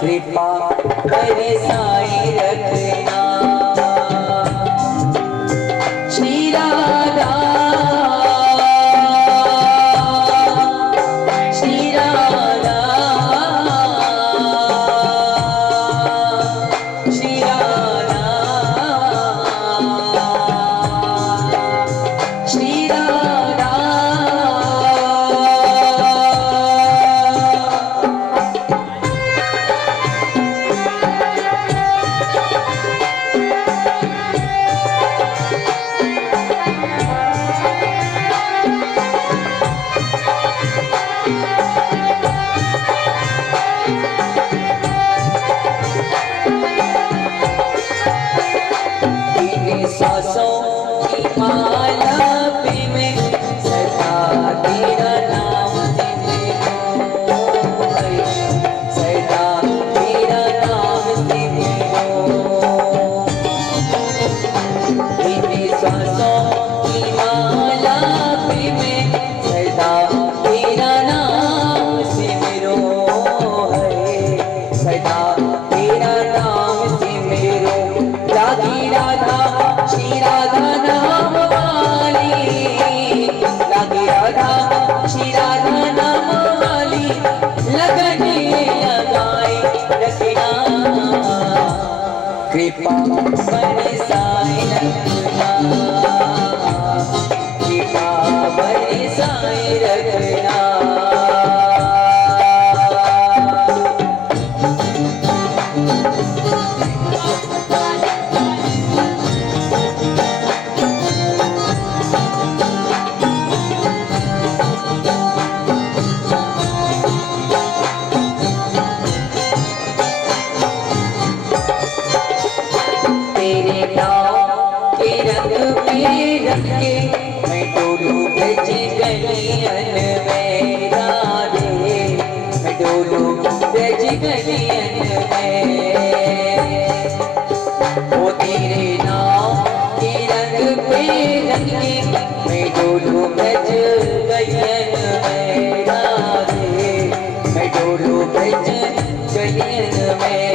कृपा बरसाई रखना। श्री राधा श्री राधा श्री राधा श्री राधा। सांसों की माला पे मैं सदा तेरा नाम सिमरो, सदा तेरा नाम सिमरो। तेरी सांसों की माला पे मैं सदा तेरा नाम सिमरो, सदा तेरा नाम सिमरो। लागी राधा श्री राधा नाम वाली, लागी राधा श्री राधा नाम वाली, लगने लगाए रखना। कृपा बरसाए रखना, कृपा बरसाए रखना। रंग के मैं डोलू ब्रज गलियन में राधे, मैं डोलू ब्रज गलियन में। ओ तेरे नाम के रंग पे रंग के मैं डोलू ब्रज गलियन में राधे, मैं डोलू ब्रज गलियन में।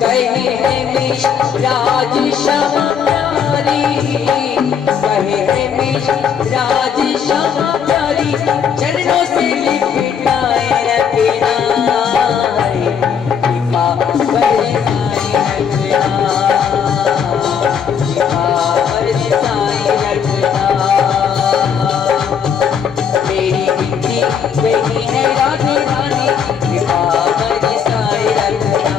कहे है मिश राज श्यामा प्यारी, कहे है मिश राज श्यामा प्यारी, चरणों से लिपटाए रखना। कृपा बरसाए रखना, कृपा बरसाए रखना। मेरी विनती यही है राधे रानी, कृपा बरसाए रखना,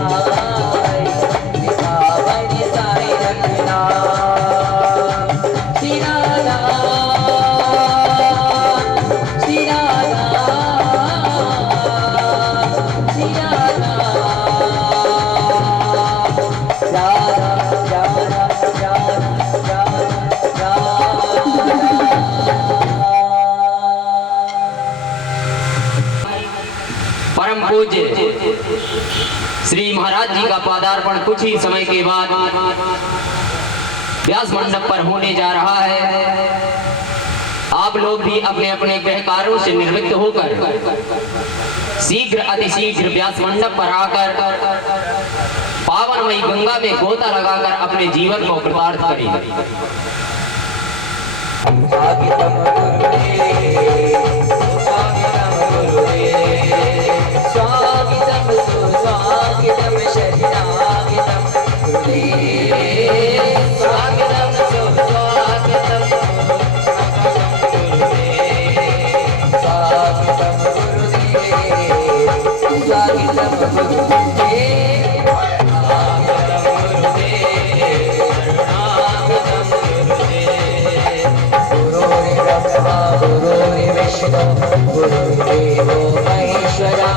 परम पूज्य श्री महाराज जी का पदार्पण कुछ ही समय के बाद व्यास मंडप पर होने जा रहा है। आप लोग भी अपने अपने गृह कार्यों से निवृत्त होकर शीघ्र अतिशीघ्र व्यास मंडप पर आकर पावनमयी गंगा में गोता लगाकर अपने जीवन को कृतार्थ करें। स्वागतम सुस्वागतम शरणागतम गुरुदेव, स्वागतम सुस्वागतम स्वागतम गुरुदेव, स्वागतम गुरुदेव, स्वागतम गुरुदेव, शरणागतम गुरुदेव। गुरुर्ब्रह्मा गुरुर्विष्णु गुरुर्देवो महेश्वरा,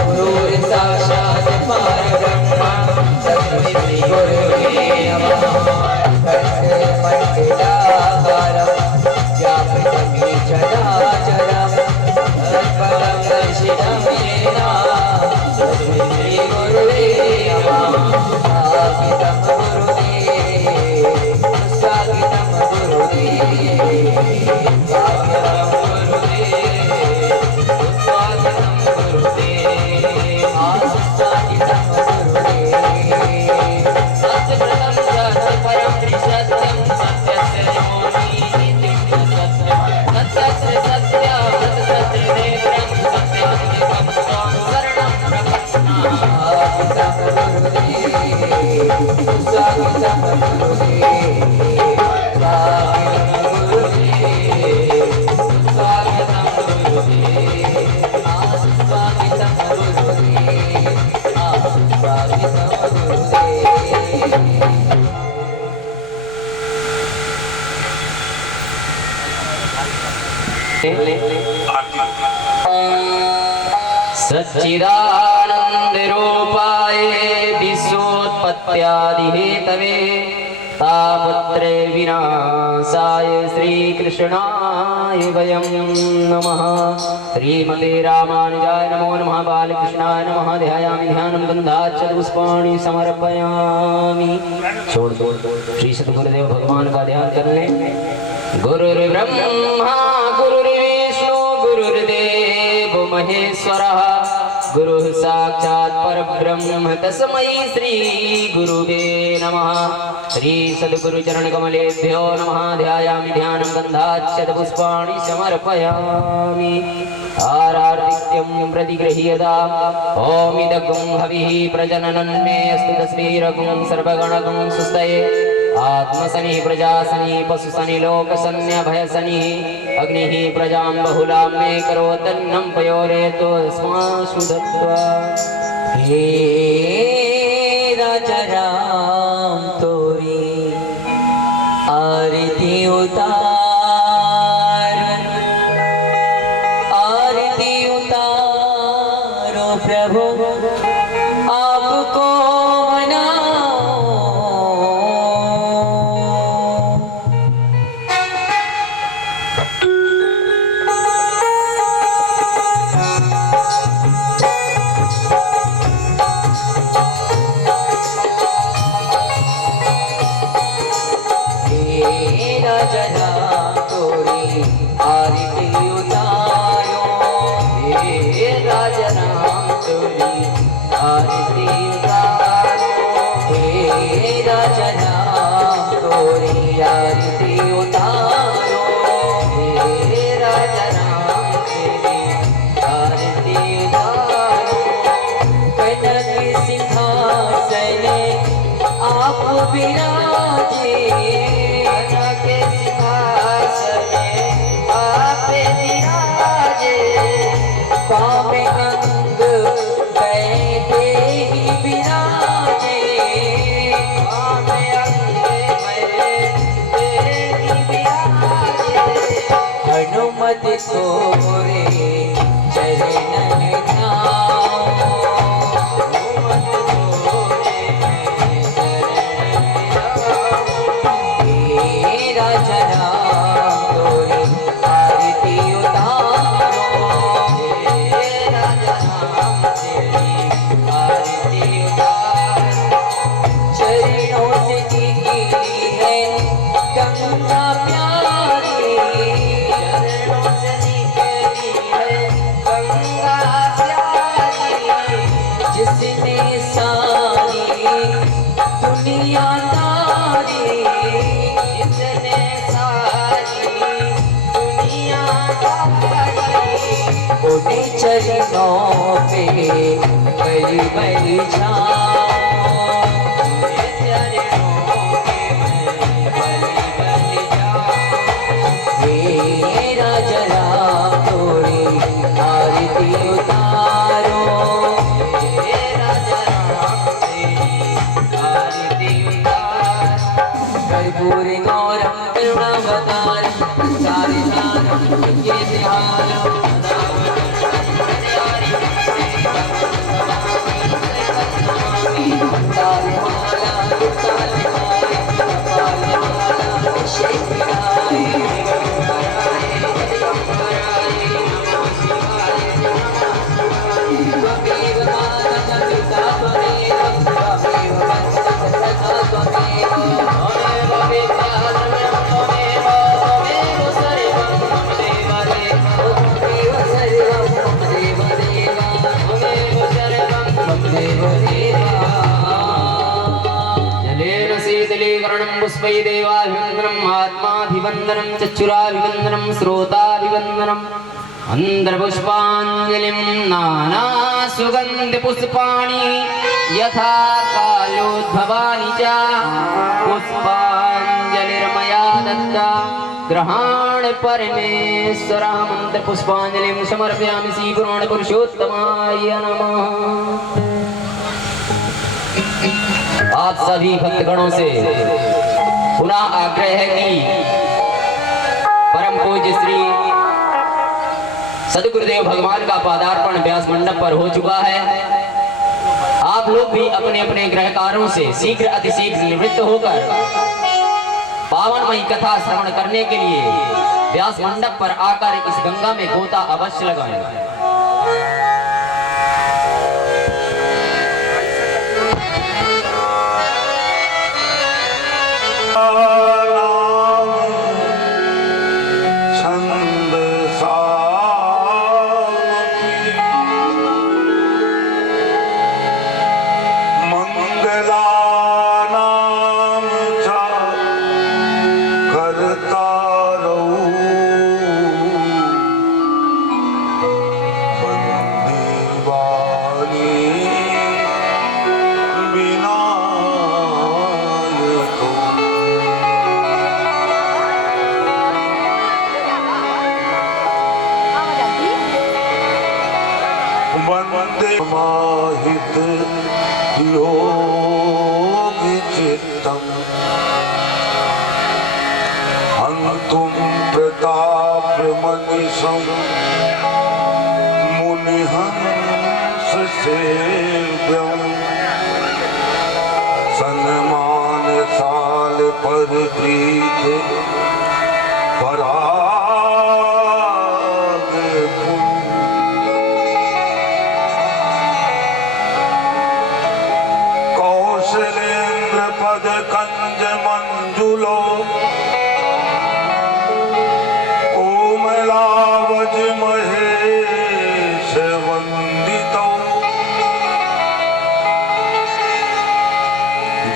गुरुर्साक्षात् परब्रह्म तस्मै श्री गुरुवे नमः। तन्मण्डिताकारं व्यापितं चराचरं तत्पदं दर्शितं येन तस्मै श्री गुरुवे नमः। स्वागतं गुरुदेव, स्वागतं गुरुदेव, स्वागतं गुरुदेव, स्वागतं गुरुदेव। ले। सच्चिदानंद रूपाय विश्वोत्पत्त्यादि हेतवे तापत्रे विनाशाय श्री कृष्णाय वयं नमः। श्रीमते रामानुजाय नमो नमः। बालकृष्णाय नमः। ध्यायामि ध्यानं गन्धाक्षत पुष्पाणि समर्पयामि। छोड़ दो। श्री सद्गुरुदेव भगवान का ध्यान कर ले। गुरुर्ब्रह्मा गुरुर्विष्णु गुरुर्देव महेश्वरः गुरुः साक्षात् परब्रह्म तस्मै श्री गुरुवे नमः। श्री सद्गुरु चरण कमलेभ्यो नमः। ध्यायामि ध्यानं गन्धाक्षत पुष्पाणि समर्पयामि। आरार्तिक्यं प्रतिगृह्यताम्। ॐ इदगुं हविः प्रजननन्मे अस्तु तस्वीरगुं सर्वगणगुं सुस्तये। आत्मसनि प्रजासनि पशुसनि लोकसन्य भयसनि अग्निः प्रजां बहुलां मे करोतन्नं पयोरेतो स्माशु दत्त्वा। हे राजा राम तोरी आरती उतार, आरती उतारो प्रभु आपको चरणों पे बलि बलि हे राजा राम तोरी आरती उतारो, हे राजा राम तेरी आरती उतारो। कर्पूर गौरम करुणावतारम चारिधारम यज्ञ पुष्पै देवाभिवन्दनम् आत्माभिवन्दनं चक्षुराभिवन्दनं श्रोताभिवन्दनम् अन्द्रपुष्पाञ्जलिं नाना सुगन्धपुष्पाणि यथा कालोद्भवानि च पुष्पाञ्जलिर्मया दत्ता ग्रहाण परमेश्वर। मन्त्रपुष्पाञ्जलिं समर्पयामि श्रीपुराणपुरुषोत्तमाय नमः। आप सभी भक्तगणों से पुनः आग्रह है कि परम पूज्य श्री सदगुरुदेव भगवान का पादार्पण व्यास मंडप पर हो चुका है। आप लोग भी अपने अपने गृह कार्यों से शीघ्र अतिशीघ्र निवृत्त होकर पावनमयी कथा श्रवण करने के लिए व्यास मंडप पर आकर इस गंगा में गोता अवश्य लगाएं। वंदे माहित योग चित्तम हंतुम प्रताप मनीषम मुनिहंस सेव्यम सन्मान साल पर प्रीत पराग कौशलेन्द्र पद कंज मंजुलो कोमलावज महेश वंदितो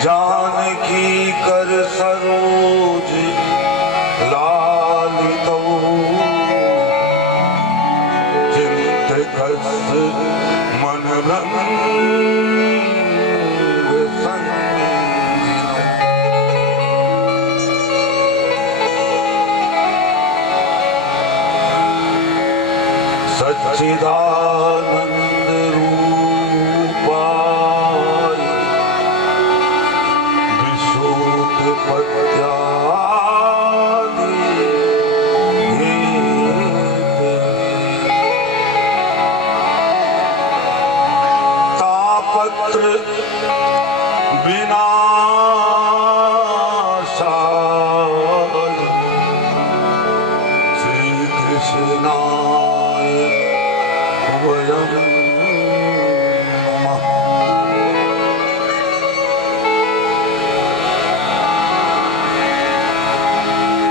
जानकी कर सरोज लालितो चिंतकस मन भ्रम सच्चिदानंद रूपाय विशुद्ध पद्यादि तापत्र विनाशाय श्री कृष्णा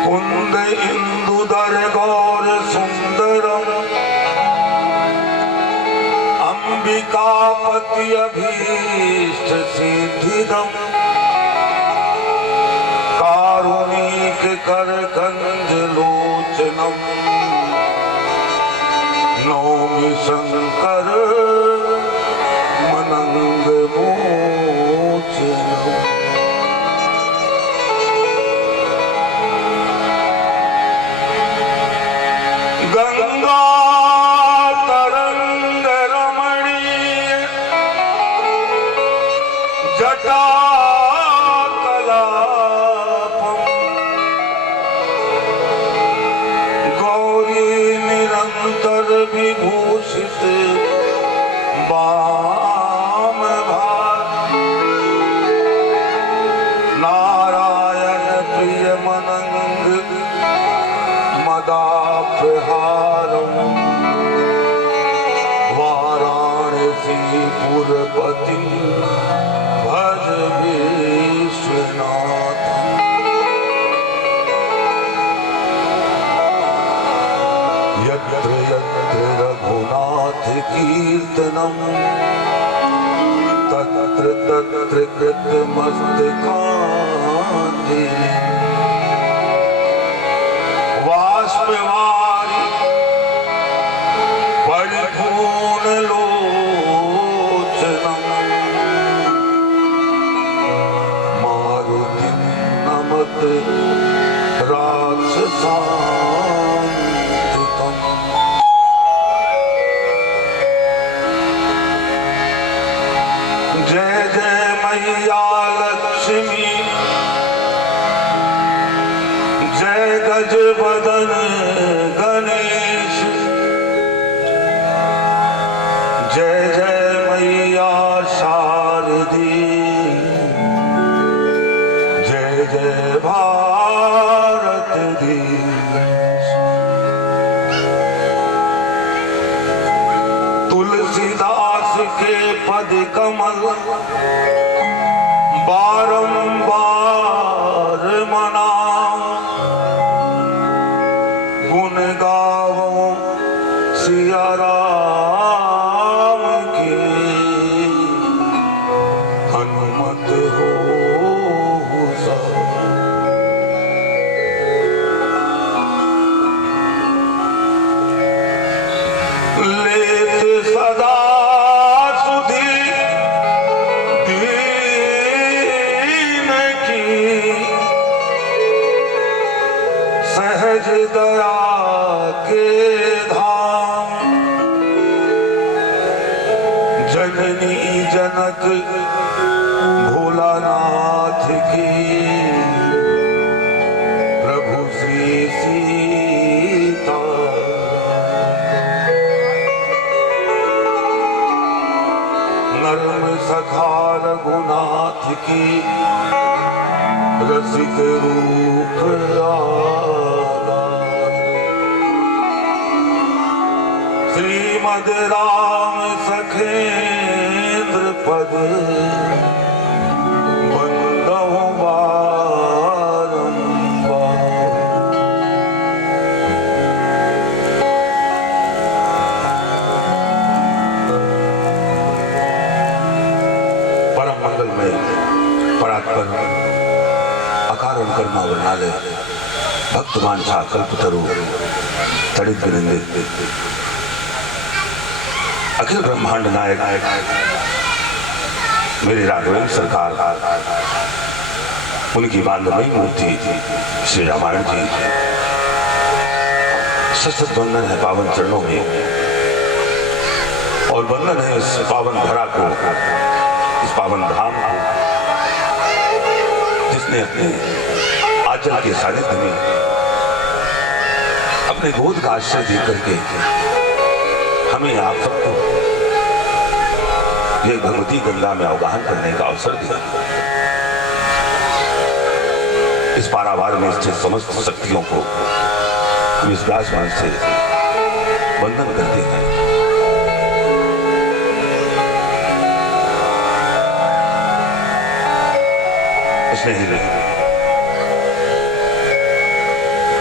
कुंद इंदुदर गौर सुंदरम अंबिकापति अभीष्ट सिद्धिदम कारुणिक कर कंज लोचनम नौमि शंकर मनंग मोचनम गंगा तरंग रमणीय जटा कलापम गौरी निरंतर विभूषित वाम भाग नारायण प्रिय मनंग मदापहारम वाराणसी पुरपति भज विश्वनाथ यत्र यत्र रघुनाथ कीर्तनम तत्र तत्र कृतमस्तकांजलि वाष्पवारी परिपूर्ण लोचनम मारुति नमत राक्षसांतिकम जय जय मैया लक्ष्मी जय गज बदन गणेश जय जय मैया शारदी, जय जय भारत देश। तुलसीदास के पद कमल बारंबार मनाओ, गुण गावो सिया राम के, हनुमत हो सदा। लेत सदा सुधि दीन की, सहज दया के धाम। जननी जनक भोलानाथ की, प्रभु श्री सीता। नर्म सखा रघुनाथ की, रसिक रूप लाला। श्रीमद राम सखेंद्र पद, बंदहु बारंबार। परम मंगल में परात्पर अकारण कर्मा वर्णालय, भक्त वांछा कल्पतरु तड़ित गिरिंदे, अखिल ब्रह्मांड नायक मेरी राघवेंद्र सरकार, उनकी बांधवी मूर्ति श्री रामायण जी, सशत बंधन है पावन चरणों में, और बंधन है इस पावन धरा को, इस पावन धाम को, जिसने अपने आंचल के सानिध्य में अपने गोद का आश्रय दे करके हमें आप सबको ये भगवती गंगा में अवगाहन करने का अवसर दिया। इस पारावार में स्थित समस्त शक्तियों को हम इस व्यासमान से वंदन करते हैं। स्नेही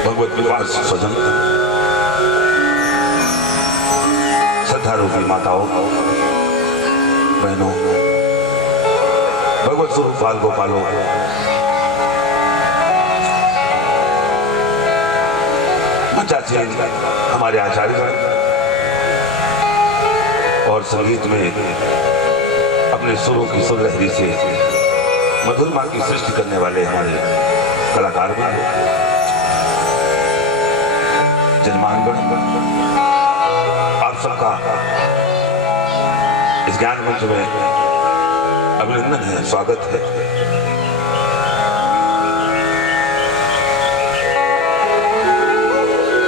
भगवत विश्वास सजन, श्रद्धारूपी माताओं बहनों, भगवत स्वरूप बाल गोपालों, मंचाचे हमारे आचार्य और संगीत में अपने सुरों की सुरलहरी से मधुरमा की सृष्टि करने वाले हमारे कलाकार बंधु, जन्मांगण, आप सबका इस ज्ञान मंच में अभिनंदन है, स्वागत है।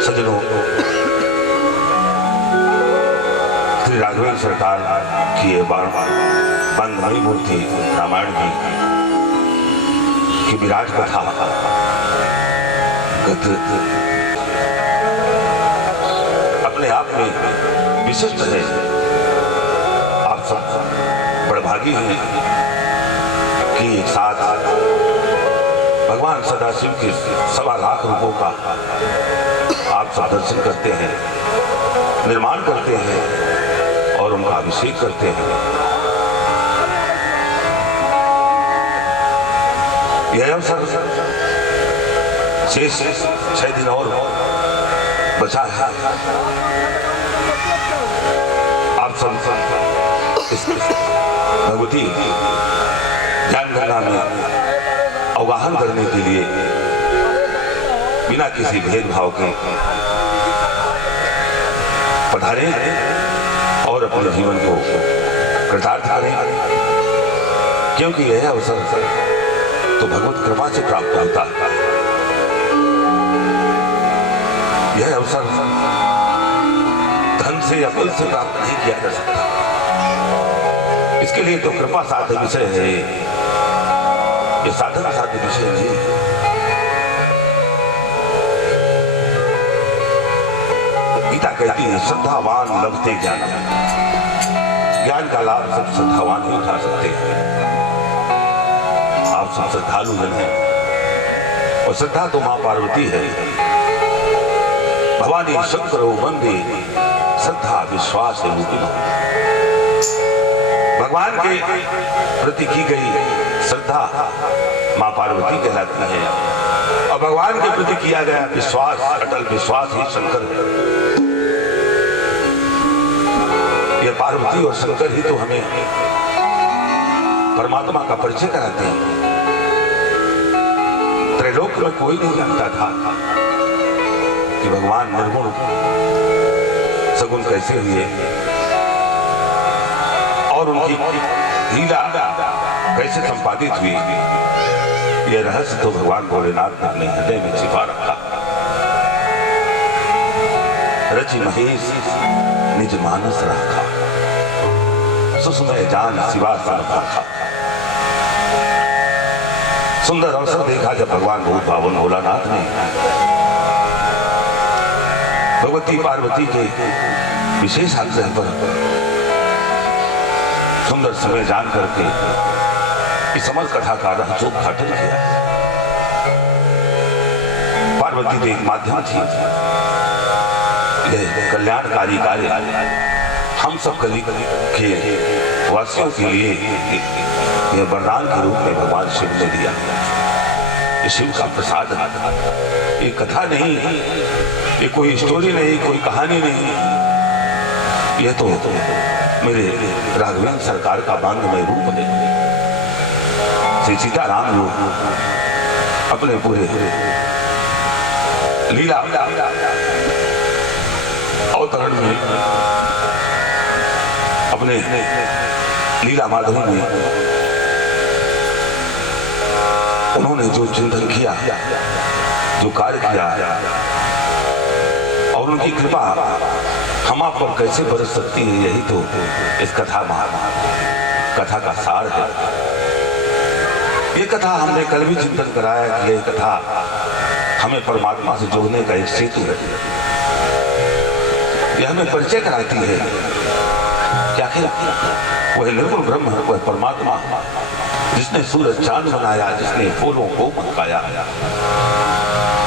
सज्जनों, श्री राघवेंद्र सरकार की ये बांधवी मूर्ति रामायण की विराट कथा अपने आप में विशिष्ट है। आप सब बड़भागी हैं कि एक साथ भगवान सदाशिव के 1.25 लाख रूपों का आप सब दर्शन करते हैं, निर्माण करते हैं और उनका अभिषेक करते हैं। यह अवसर शेष 6 दिन और बचा है। आप सब इस भगवती ज्ञान गंगा में अवगाहन करने के लिए बिना किसी भेदभाव के पधारें और अपने जीवन को कृतार्थ करें, क्योंकि यह अवसर तो भगवत कृपा से प्राप्त होता है। यह अवसर धन से या बल से प्राप्त नहीं किया जा सकता। इसके लिए तो कृपा साध्य विषय है, ये साधन साध्य विषय नहीं। गीता कहती है श्रद्धावान लभते ज्ञान, ज्ञान का लाभ सब श्रद्धावान ही उठा सकते हैं। आप सब श्रद्धालु जन हैं और श्रद्धा तो मां पार्वती है। भवानी शंकरो वंदे श्रद्धा विश्वास रूपिणो। भगवान के प्रति की गई श्रद्धा मां पार्वती कहलाती है और भगवान के प्रति किया गया विश्वास, अटल विश्वास ही शंकर है। ये पार्वती और शंकर ही तो हमें परमात्मा का परिचय कराते हैं। त्रैलोक में कोई नहीं जानता था कि भगवान निर्गुण सगुण कैसे हुए और उनकी लीला कैसे संपादित हुई। यह रहस्य तो भगवान भोलेनाथ ने अपने हृदय में छिपा रखा। रचि महेश निज मानस रखा, सुसमय जान शिवा सन रखा। सुंदर अवसर देखा जब भगवान भूत भावन भोलानाथ ने भगवती पार्वती के विशेष आग्रह पर सुंदर समय जान करके इस अमर कथा का रहस्योद्घाटन किया। पार्वती तो एक माध्यम थी, यह कल्याणकारी कार्य हम सब कली के वासियों के लिए यह वरदान के रूप में भगवान शिव ने दिया। ये शिव का प्रसाद है, ये कथा नहीं, ये कोई स्टोरी नहीं, कोई कहानी नहीं। यह तो मेरे राघवेंद्र सरकार का बांधमय रूप है। श्री सीताराम लोग अपने पूरे लीला अवतरण में, अपने लीला माधुरी में उन्होंने जो चिंतन किया, जो कार्य किया और उनकी कृपा हम आप पर कैसे बरस सकती है, यही तो इस कथा का सार है। ये कथा हमने कल भी चिंतन कराया कि यह कथा हमें परमात्मा से जोड़ने का एक सेतु है। यह हमें परिचय कराती है कि आखिर वह निर्गुण ब्रह्म है, वह परमात्मा जिसने सूरज चांद बनाया, जिसने फूलों को पकाया,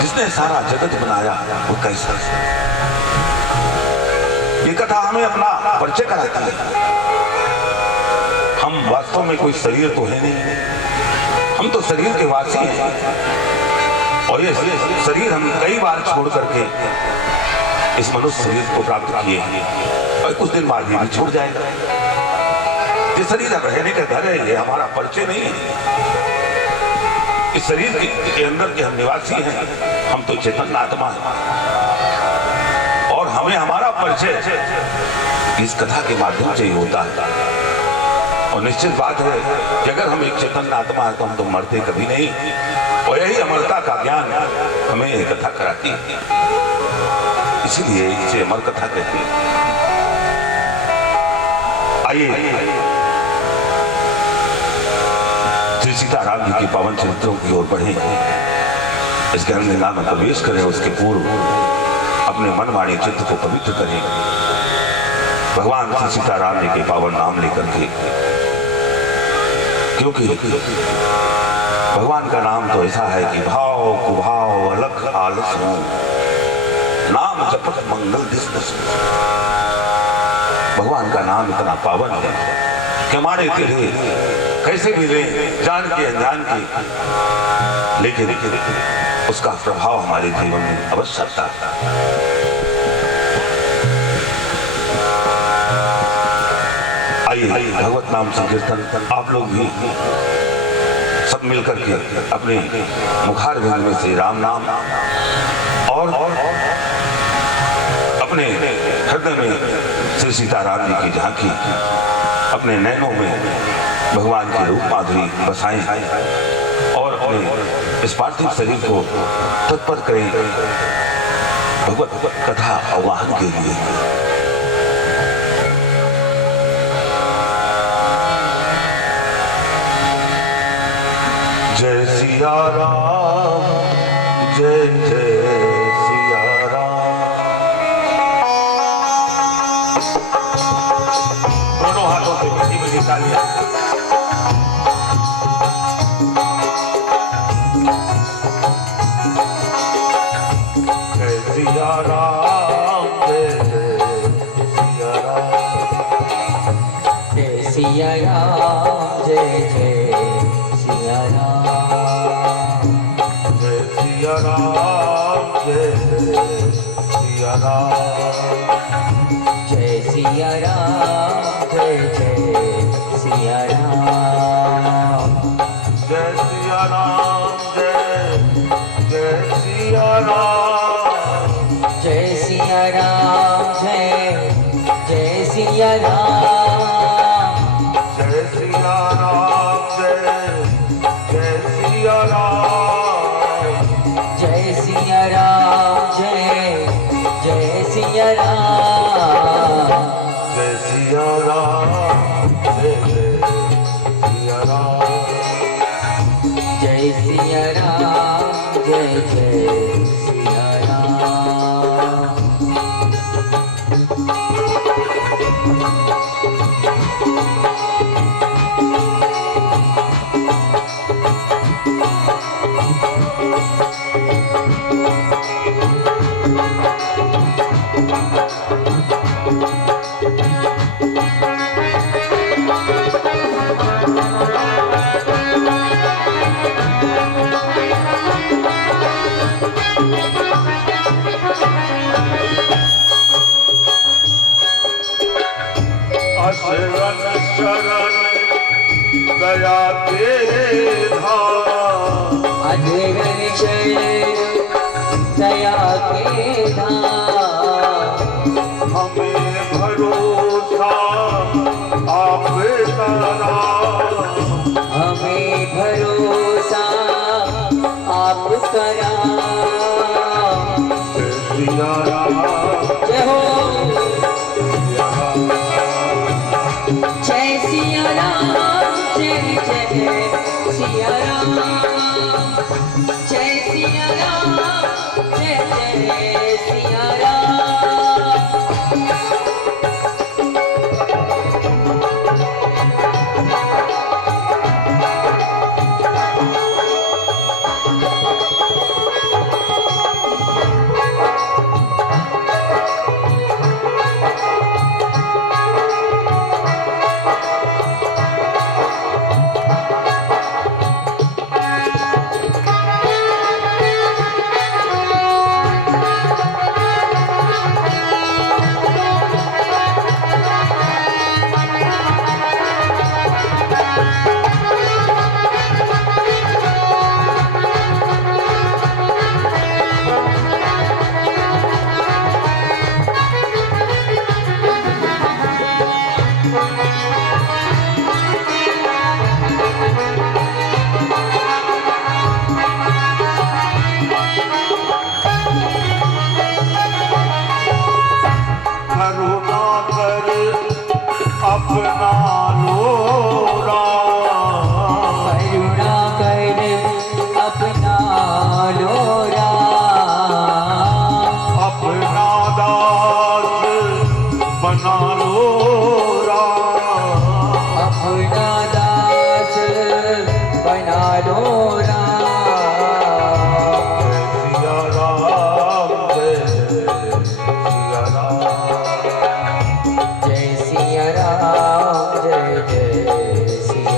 जिसने सारा जगत बनाया, वो कैसा है। ये कथा हमें अपना परिचय कराती है। हम वास्तव में कोई शरीर तो है नहीं, हम तो शरीर के वासी हैं और ये शरीर हम कई बार छोड़ करके इस मनुष्य शरीर को प्राप्त किए हैं और कुछ दिन बाद ये भी छूट जाएगा। ये शरीर अब रहने का घर है, ये हमारा परिचय नहीं है। इस शरीर के अंदर के हम निवासी हैं, हम तो चेतन आत्मा है और हमें हमारा परिचय इस कथा के माध्यम से ही होता है। और निश्चित बात है कि अगर हम एक चेतन आत्मा है तो हम तो मरते कभी नहीं, और यही अमरता का ज्ञान हमें यह कथा कराती है। इसीलिए इसे अमर कथा कहते हैं। आइए श्री सीताराम जी के पावन चरित्रों की ओर बढ़े, इसके अंदर में प्रवेश करें। उसके पूर्व अपने मन वाणी चित्त को पवित्र करें, भगवान श्री सीताराम जी के पावन नाम लेकर के, क्योंकि भगवान का नाम तो ऐसा है कि भाव कुभाव अलख आलस हो, नाम जपत मंगल दिस दस। भगवान का नाम इतना पावन है कि हमारे तेरे कैसे भी ले, जान के अनजान के, लेकिन उसका प्रभाव हमारे जीवन में अवश्य आता है। आइए भगवत नाम संकीर्तन आप लोग भी सब मिलकर के अपने मुखार बिंद में से राम नाम और अपने हृदय में श्री सीताराम जी की झांकी, अपने नैनों में भगवान के रूप माधुरी बसाएं और अपने इस पार्थिव शरीर को तत्पर करें भगवत कथा आह्वान के लिए। सिया राम जय जय सिया राम। दोनों हाथों से बड़ी बड़ी तालियां। जय सिया राम जय जय सिया राम। जय सिया राम जय जय सिया राम। जय सिया राम जय जय सिया राम। जय सिया राम जय जय सिया राम। जय सिया राम जय जय सिया राम। जय सिया राम जय जय सिया राम। जय सिया राम जय जय सिया राम। जय सिया राम जय जय सिया राम। जय सिया राम जय जय सिया राम। जय सिया राम जय जय सिया राम। शरण शरण दया के धाम। अधेरन शरण दया के धाम। हमें भरोसा आप तारा। हमें भरोसा आप करा। जय सिया राम जय हो सिया राम। जय सिया राम जय जय सिया राम। जय सिया राम जय जय सिया राम। करुणा कर अपना लोरा। करुणा कर अपना लोरा। अपना दास बना लोरा। अपना दास बना लोरा। जय सिया राम जय जय सिया राम। जय सिया राम जय जय सिया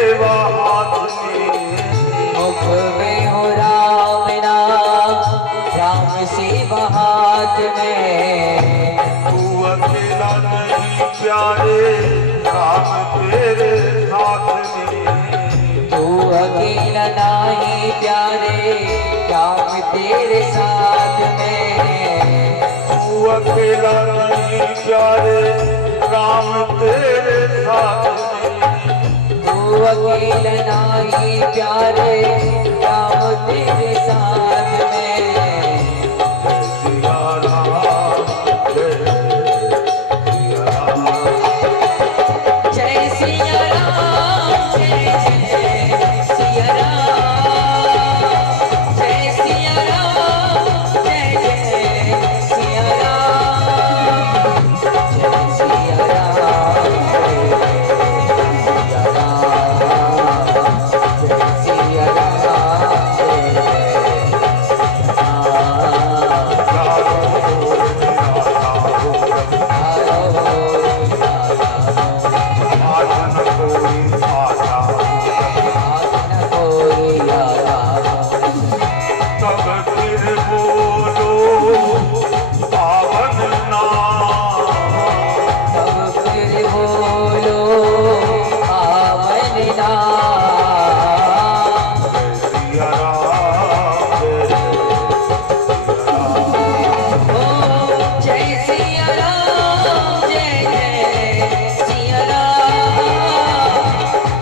सेवा हाथ में, मुख में हो राम नाम, राम सेवा हाथ में। तू अकेला नहीं प्यारे, राम तेरे साथ में। तू अकेला नहीं प्यारे, राम तेरे साथ में। तू अकेला नहीं प्यारे, राम तेरे साथ में। तू अकेला नहीं प्यारे, राम तेरे साथ में। सिया राम, जय सिया राम। जय सिया राम, जय सिया राम, जय सिया राम,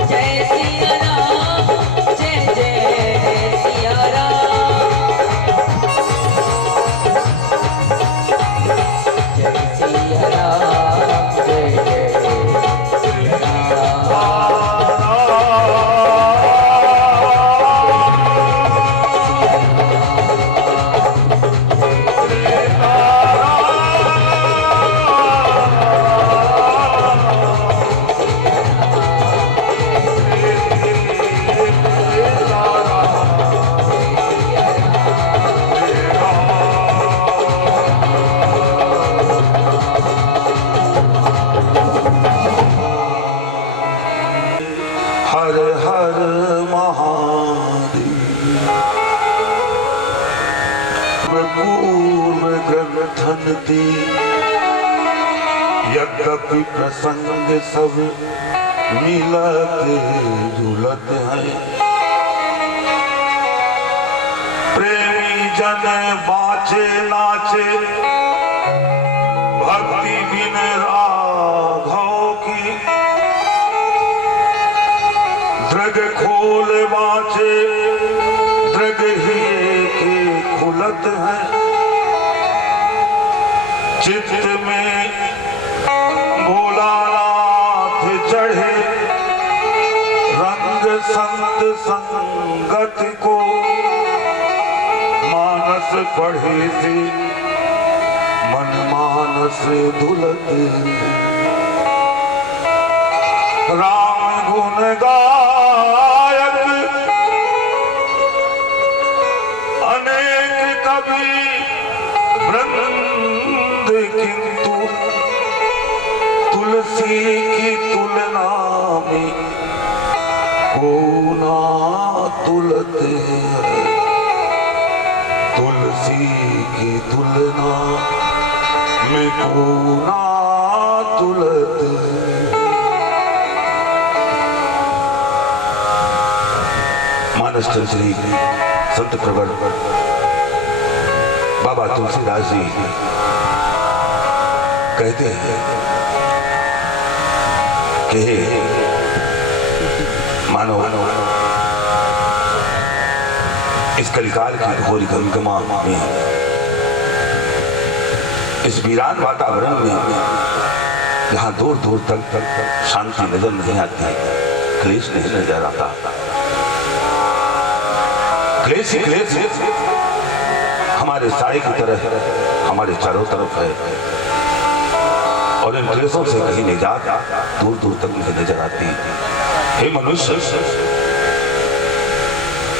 जय सिया राम, जय सिया राम, धनती यद्यपि प्रसंग सब मिलते जुलते हैं, प्रेमी जन बाचे नाचे भक्ति बिन राघव की, दृग खोल बाचे दृग ही के खुलत है, चित्त में भोलानाथ चढ़े रंग संत संगत को, मानस पढ़े से मन मानस धुलत, राम गुण गायक अनेक कवि वृंद, किंतु तुलसी की तुलना में को ना तुलते हैं, तुलसी की तुलना में को ना तुलते हैं। मानस श्री संत प्रवर बाबा तुलसीदास जी कहते हैं कि मानो इस कलिकाल की घोर गमगमा में, इस वीरान वातावरण में जहां दूर दूर तक शांति नजर नहीं आती, क्लेश नहीं नजर आता, क्लेश ही क्लेश हमारे साए की तरह हमारे चारों तरफ है, और इन क्लेशों से कहीं निजात दूर दूर तक नहीं नजर आती। हे मनुष्य,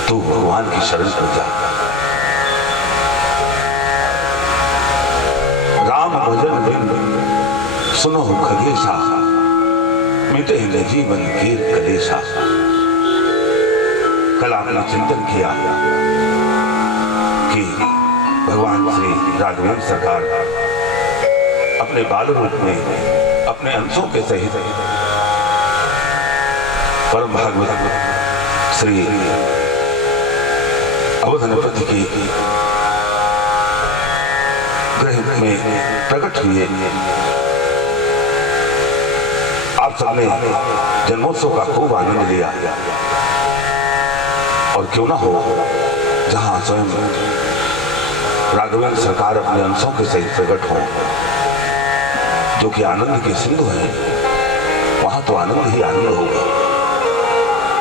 तू भगवान की शरण में जा, राम भजन बिन सुनो खगेशा, मिटे न जीवन के कलेशा। कल आपने चिंतन किया कि भगवान श्री राघवेंद्र सरकार अपने बाल रूप में अपने अंशों के सहित परम भागवत श्री अवधनपति की गृह में प्रकट हुए। आप सबने जन्मोत्सव का खूब आनंद लिया, और क्यों ना हो जहां स्वयं राघवेंद्र सरकार अपने अंशों के सहित प्रकट हो, जो कि आनंद के सिंधु हैं, वहां तो आनंद ही आनंद होगा।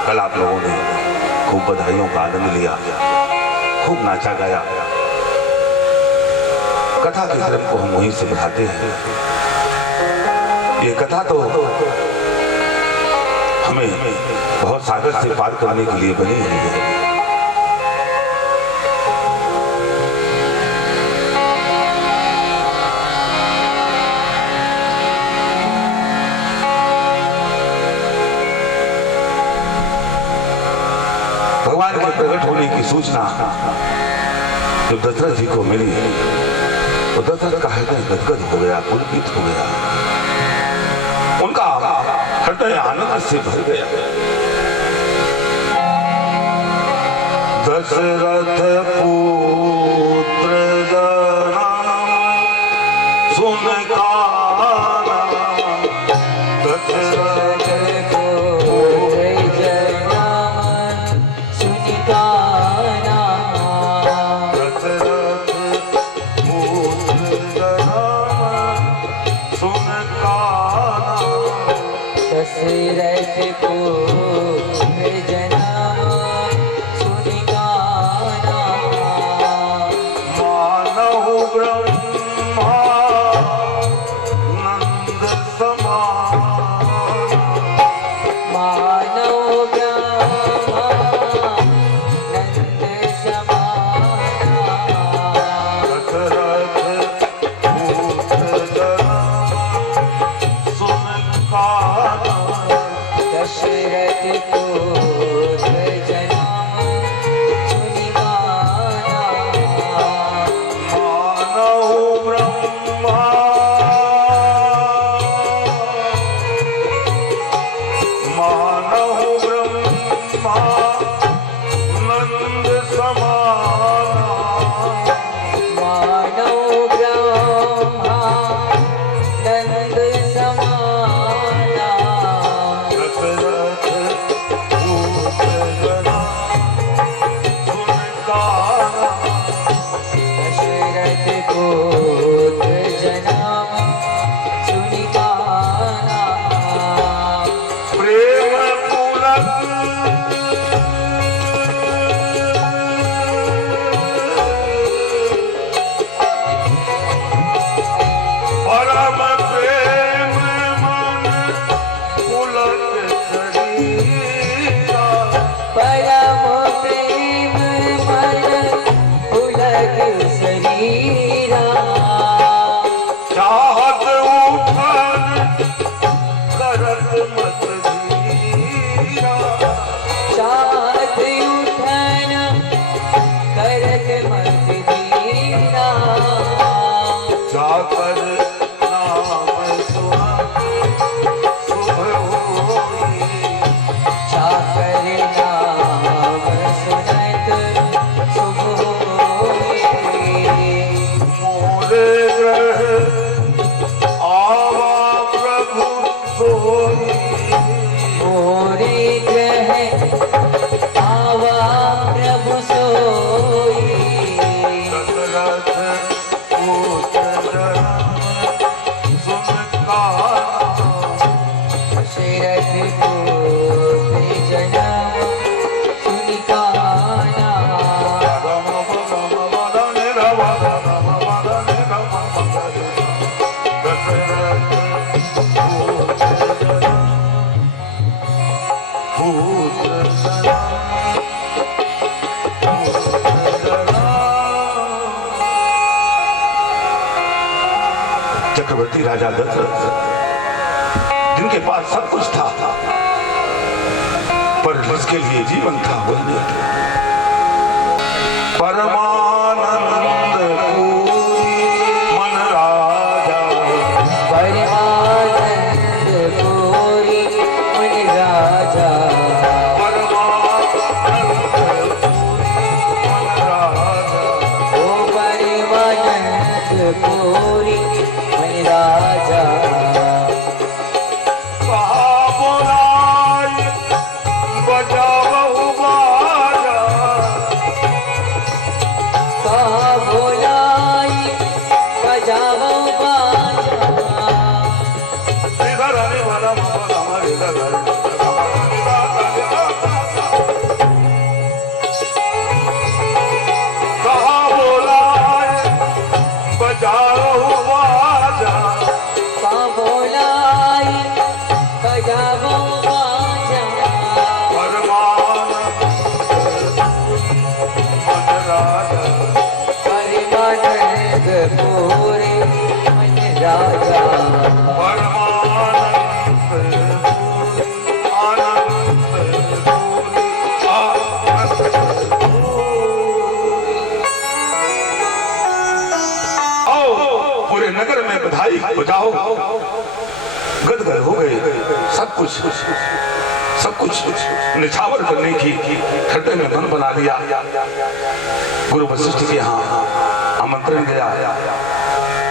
कल आप लोगों ने खूब बधाइयों का आनंद लिया, खूब नाचा गाया। कथा की तरफ को हम वहीं से बढ़ाते हैं। ये कथा तो हमें बहुत सागर से पार करने के लिए बनी हुई है। भगवान के प्रकट होने की सूचना जब दशरथ जी को मिली तो दशरथ का हृदय गदगद हो गया, पुलकित हो गया, उनका हृदय आनंद से भर गया। दशरथ पुत्र जना सुन काना, दशरथ चक्रवर्ती राजा दशरथ जिनके पास सब कुछ था, पर उसके लिए जीवन था बोलने परमानंद पूरी मन राजा परमानंद पूरी मन राजा परमानंद मन राजा ओ परमानंद पूरी मन राजा कहा बोलाई बजाओ बाजा कहा बोलाई बजाओ बाजा इधर आने वाला मोहम्मद हमारे इधर कहा बोलाई बजाओ बाजा कहा बोलाई बजाओ बाजा परमानंद मन राजा परमानंद पूरे मन राजा परमानंद पूरी आनंद पूरी आनंद आओ पूरे नगर में बधाई बजाओ गदगद हो गए सब कुछ निछावर करने की हृदय में मन बना लिया गुरु वशिष्ठ के यहाँ आमंत्रण गया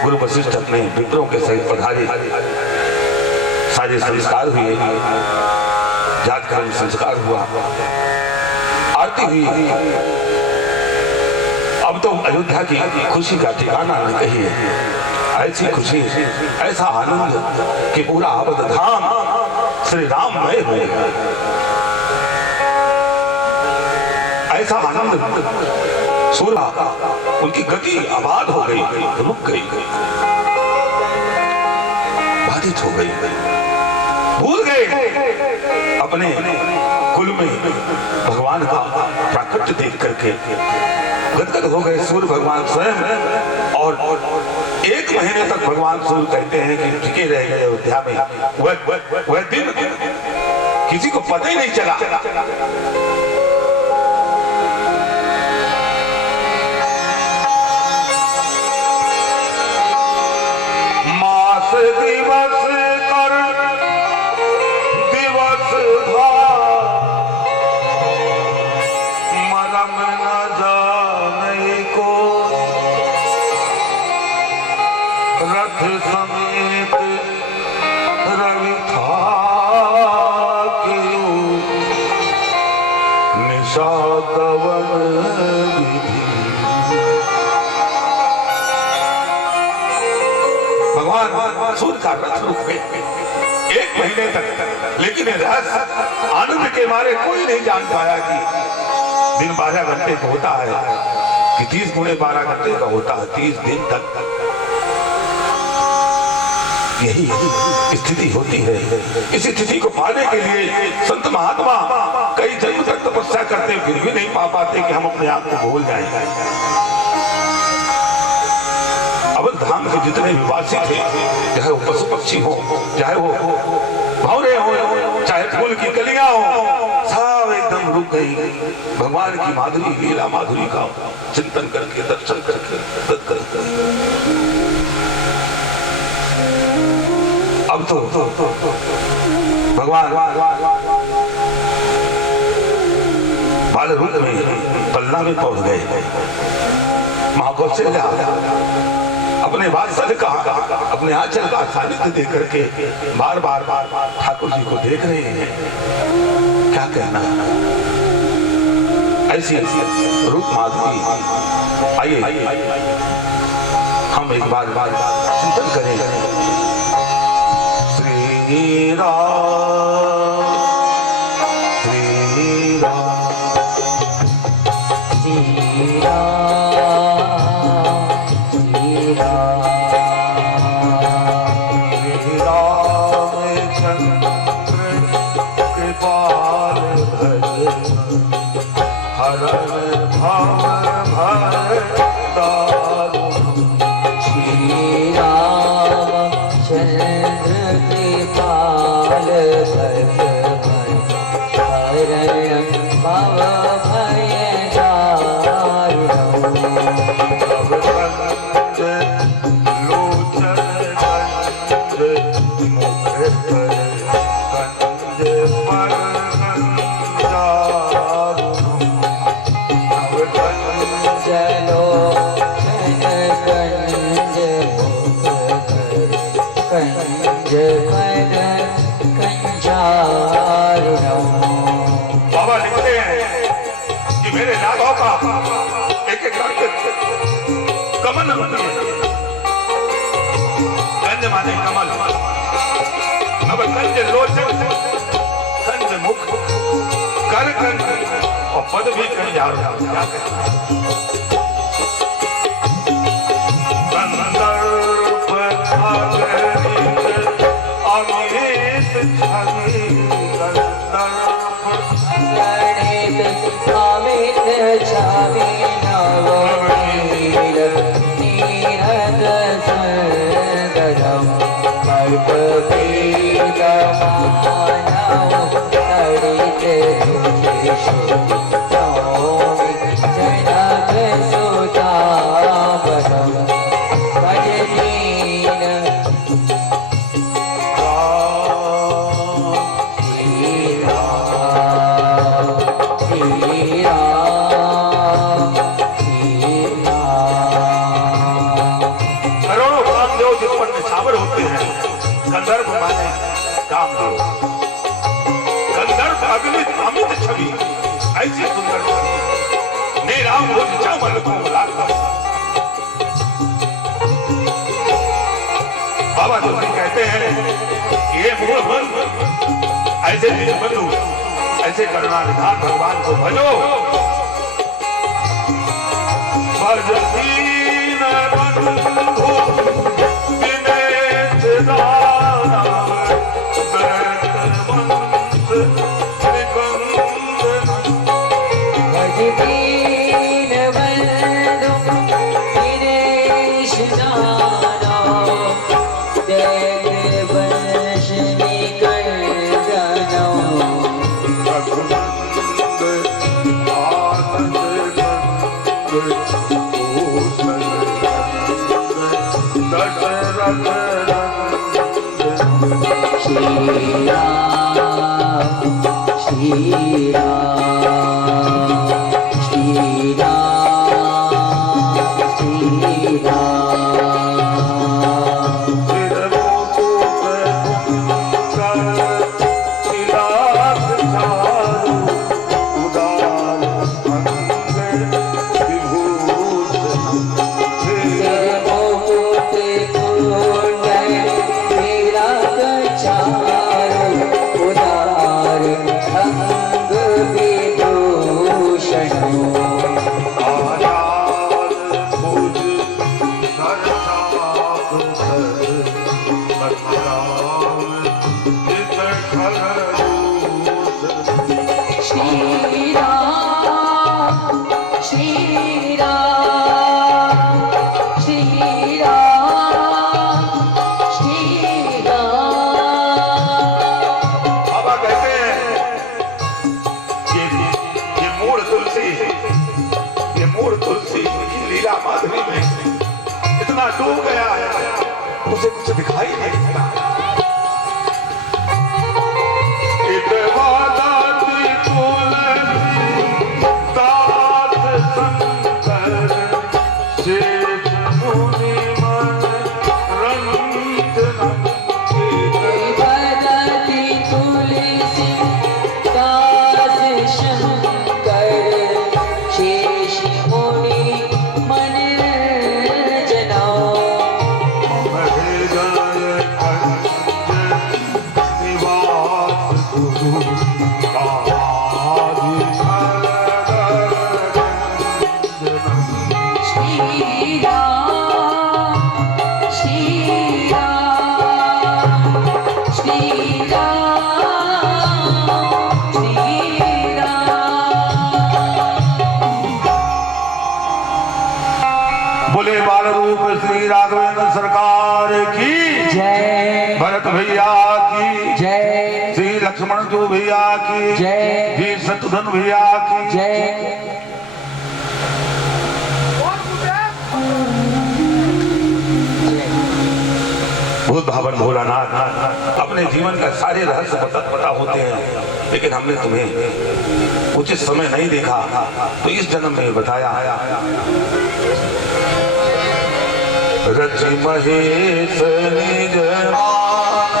गुरु वशिष्ठ अपने मित्रों के सहित पधारे सारे संस्कार हुए जात कर्म संस्कार हुआ आरती हुई अब तो अयोध्या की खुशी का ठिकाना नहीं कही है ऐसी खुशी ऐसा आनंद कि पूरा अवध धाम श्री राममय हो गया ऐसा आनंद सूर्य उनकी गति आबाद हो गई रुक गई बाधित हो गई भूल गए अपने कुल में भगवान का प्राकट्य देख करके गदगद हो गए सूर्य भगवान स्वयं और 1 महीने तक भगवान सूर्य कहते हैं कि टिके रह गए अयोध्या में वह दिन किसी को पता ही नहीं चला मास दिवस कर दिवस मरम न जाने को रथ समेत रवि था निशा कवन विधि भगवान सूर्य का रथ रुक गए 1 महीने तक लेकिन रहस्य आनंद के मारे कोई नहीं जान पाया कि दिन 12 घंटे का होता है कि 30 गुणे 12 घंटे का होता है 30 दिन तक यही स्थिति होती है इस स्थिति को पाने के लिए संत महात्मा कई जन्म तक तपस्या करते फिर भी नहीं पा पाते कि हम अपने आप को भूल जाएंगे अवध धाम के जितने भी वासी थे चाहे वो पशु पक्षी हो चाहे वो भौरे हो चाहे फूल की कलियां हो सब एकदम रुक गई भगवान की माधुरी लीला माधुरी का चिंतन करके दर्शन करके अब तो भगवान बाल रूप में पलना में पहुंच गए महाकौशल्या अपने वात्सल्य का अपने आंचल का सानिध्य दे करके बार बार ठाकुर जी को देख रहे हैं क्या कहना ऐसी रूप माधुरी आइए हम एक बार चिंतन करें श्री राम श्री राम श्री चंद्र कृपाल भगवान जपद कंजारुणम। बाबा लिखते हैं कि मेरे राघव का एक एक करके कमल होती है। कंज माने कमल, अब कंज लोचन, कंज मुख, कर कंज और पद भी कंजारुणम। क्या कहते हैं? कंदर्प अगणित अमित छवि, कंदर्प गणित अमित छवि नवनील नीरद संगम कल्पपीतमानव तडित दुषेषु नौमि जनक सुतावरम भजनीन करोड़ों कामदेव जिस पर निछावर होते हैं। कंदर्प माने कामदेव, कंदर्प अगणित अमित छवि, ऐसी सुंदर छवि ने राम रोज चावल को बुलाता। बाबा जोशी कहते हैं ये मूल बंद ऐसे दीनबंधु, ऐसे करुणानिधान भगवान को भजो। भज दीनबंधु दिनेश दाना, दर्पवंत निबंधन। भज दीनबंधु दिनेश दाना, दैववंश निकंदनो। श्री राम श्री राम श्री राम श्री राम। श्री राम श्री राम श्री राम श्री राम। बाबा कहते हैं ये मूल तुलसी, ये मूल तुलसी की लीला माधुरी में इतना डूब गया है उसे कुछ दिखाई नहीं देता। बोले बाल रूप श्री राघवेंद्र सरकार की जय। भरत भैया की जय। श्री लक्ष्मण जो भैया की जय। श्री शत्रुघ्न भैया की जय। भूत भावन भोलानाथ अपने जीवन का सारे रहस्य पता होते हैं, लेकिन हमने तुम्हें उचित समय नहीं देखा तो इस जन्म में बताया। रचि महेश निज मान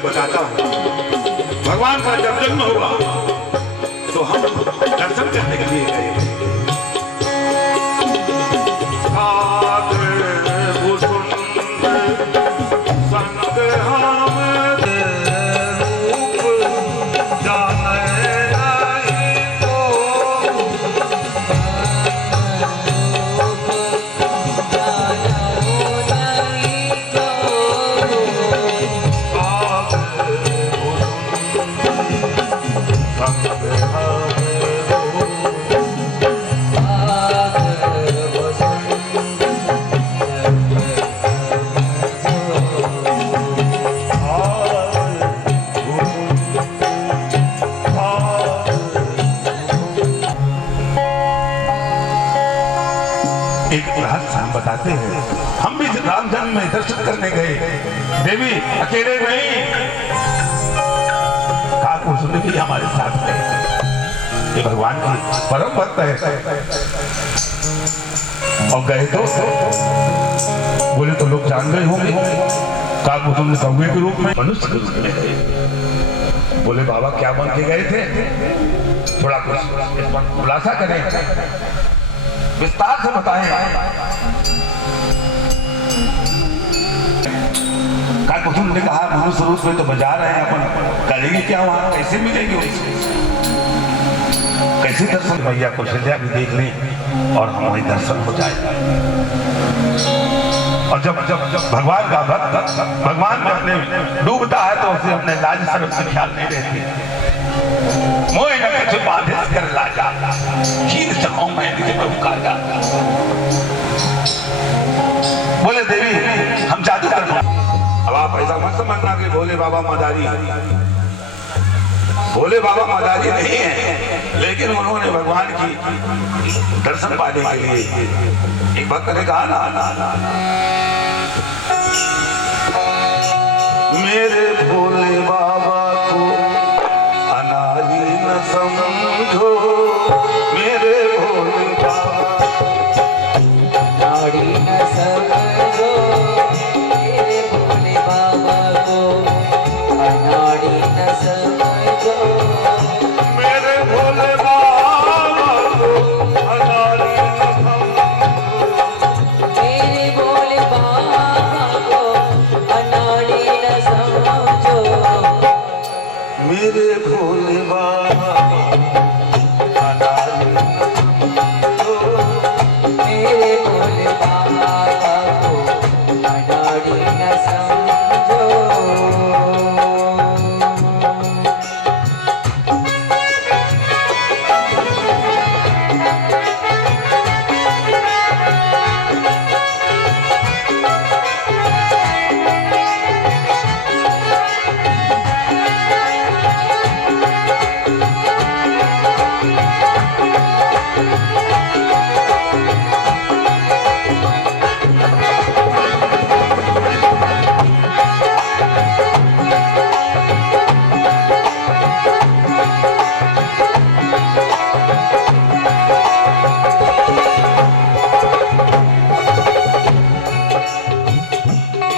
बताता हूँ, भगवान का जब जन्म हुआ तो हम दर्शन करने के लिए गए। एक रहस्य हम बताते हैं, हम भी राम जन्म में दर्शन करने गए, देवी अकेले नहीं, काकुसुंड भी हमारे साथ गए। ये भगवान की परम भक्त है। और गए तो बोले तो लोग जान गए होंगे, काकुसुंड कौवे के रूप में, मनुष्य के रूप में गए। बोले बाबा क्या बन के गए थे, थोड़ा कुछ खुलासा करें, विस्तार से बताएं। काकुसुंड ने कहा मनुष्य रूप में तो बजा रहे हैं, अपन करेंगे क्या वहां, कैसे मिलेंगे उससे, कैसे दर्शन। मैया कौशल्या भी देख लें और हम वही दर्शन हो जाए। और जब जब जब भगवान का भक्त भगवान में अपने डूबता है तो उसे अपने लाज शर्म से ख्याल नहीं रहती। मोए न कुछ बांधे कर लाजा, खीर चखाऊं मैं निजे प्रभु का जाता। बोले देवी हम जादू करना। अब आप ऐसा मत समझना कि भोले बाबा मदारी, भोले बाबा मदारी नहीं है, लेकिन उन्होंने भगवान की दर्शन पाने के लिए, एक भक्त ने कहा ना, मेरे भोले बाबा को अनारी न समझो, मेरे भोले बाबा अनाड़ी न समझो, मेरे भोले बाबा को अनाड़ी न समझो, मेरे भोले बाबा को अनाड़ी न समझो, मेरे भोले बाबा को अनाड़ी न समझो, मेरे भोले बाबा अनाड़ी न समझो, मेरे भोले बाबा को अनाड़ी न समझो।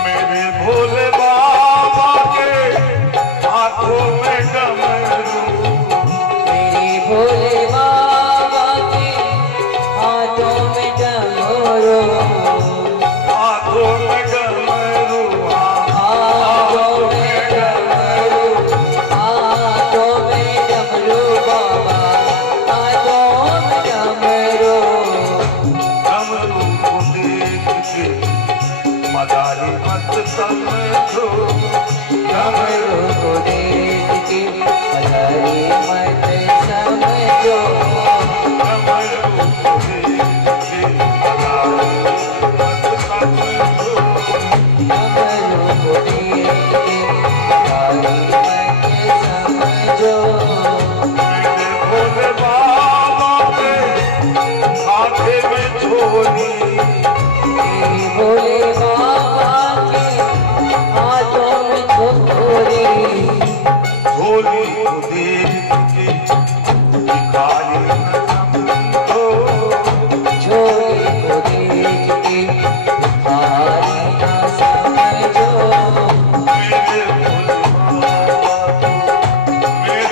मेरे भोले बाबा के हाथों में डमरू, मेरे भोले बाबा के हाथों में डमरू, हाथों में डमरू, हाथों में डमरू, हाथों में डमरू बाबा, हाथों में डमरू, डमरू को देख के मदारी मत समझो, डमरू को देख के मदारी मत समझो, डमरू को देख के मदारी मत समझो, डमरू झोली को देख के दिखाई न समझो, झोली को देख के भिखारी ना समझो। मेरे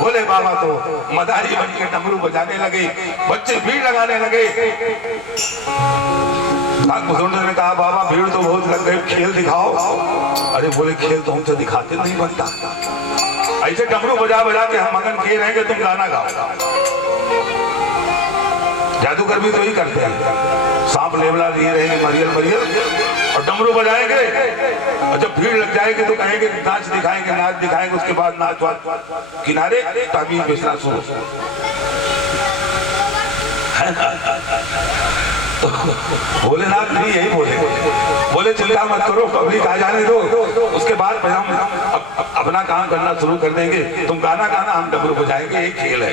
भोले बाबा तो मदारी बन के डमरू बजाने लगे, बच्चे भीड़ लगाने लगे। ने कहा बाबा भीड़ तो बहुत लग गई, खेल दिखाओ। अरे बोले खेल तो हमसे दिखाते नहीं बनता, ऐसे डमरू बजा बजा के हम मगन किए रहेंगे, तुम गाना गाओ। जादूगर भी तो ही करते हैं, सांप लेवला लिए रहेंगे मरियल मरियल और डमरू बजाएंगे, और जब भीड़ लग जाएगी तो कहेंगे नाच दिखाएंगे, नाच दिखाएंगे, उसके बाद नाच वाच किनारे ताबीज बेचना शुरू। तो भोलेनाथ भी यही बोले चिल्ला मत करो, पब्लिक आ जाने दो, उसके बाद हम अपना काम करना शुरू कर देंगे, तुम गाना गाना हम डमरू बजाएंगे, एक खेल है।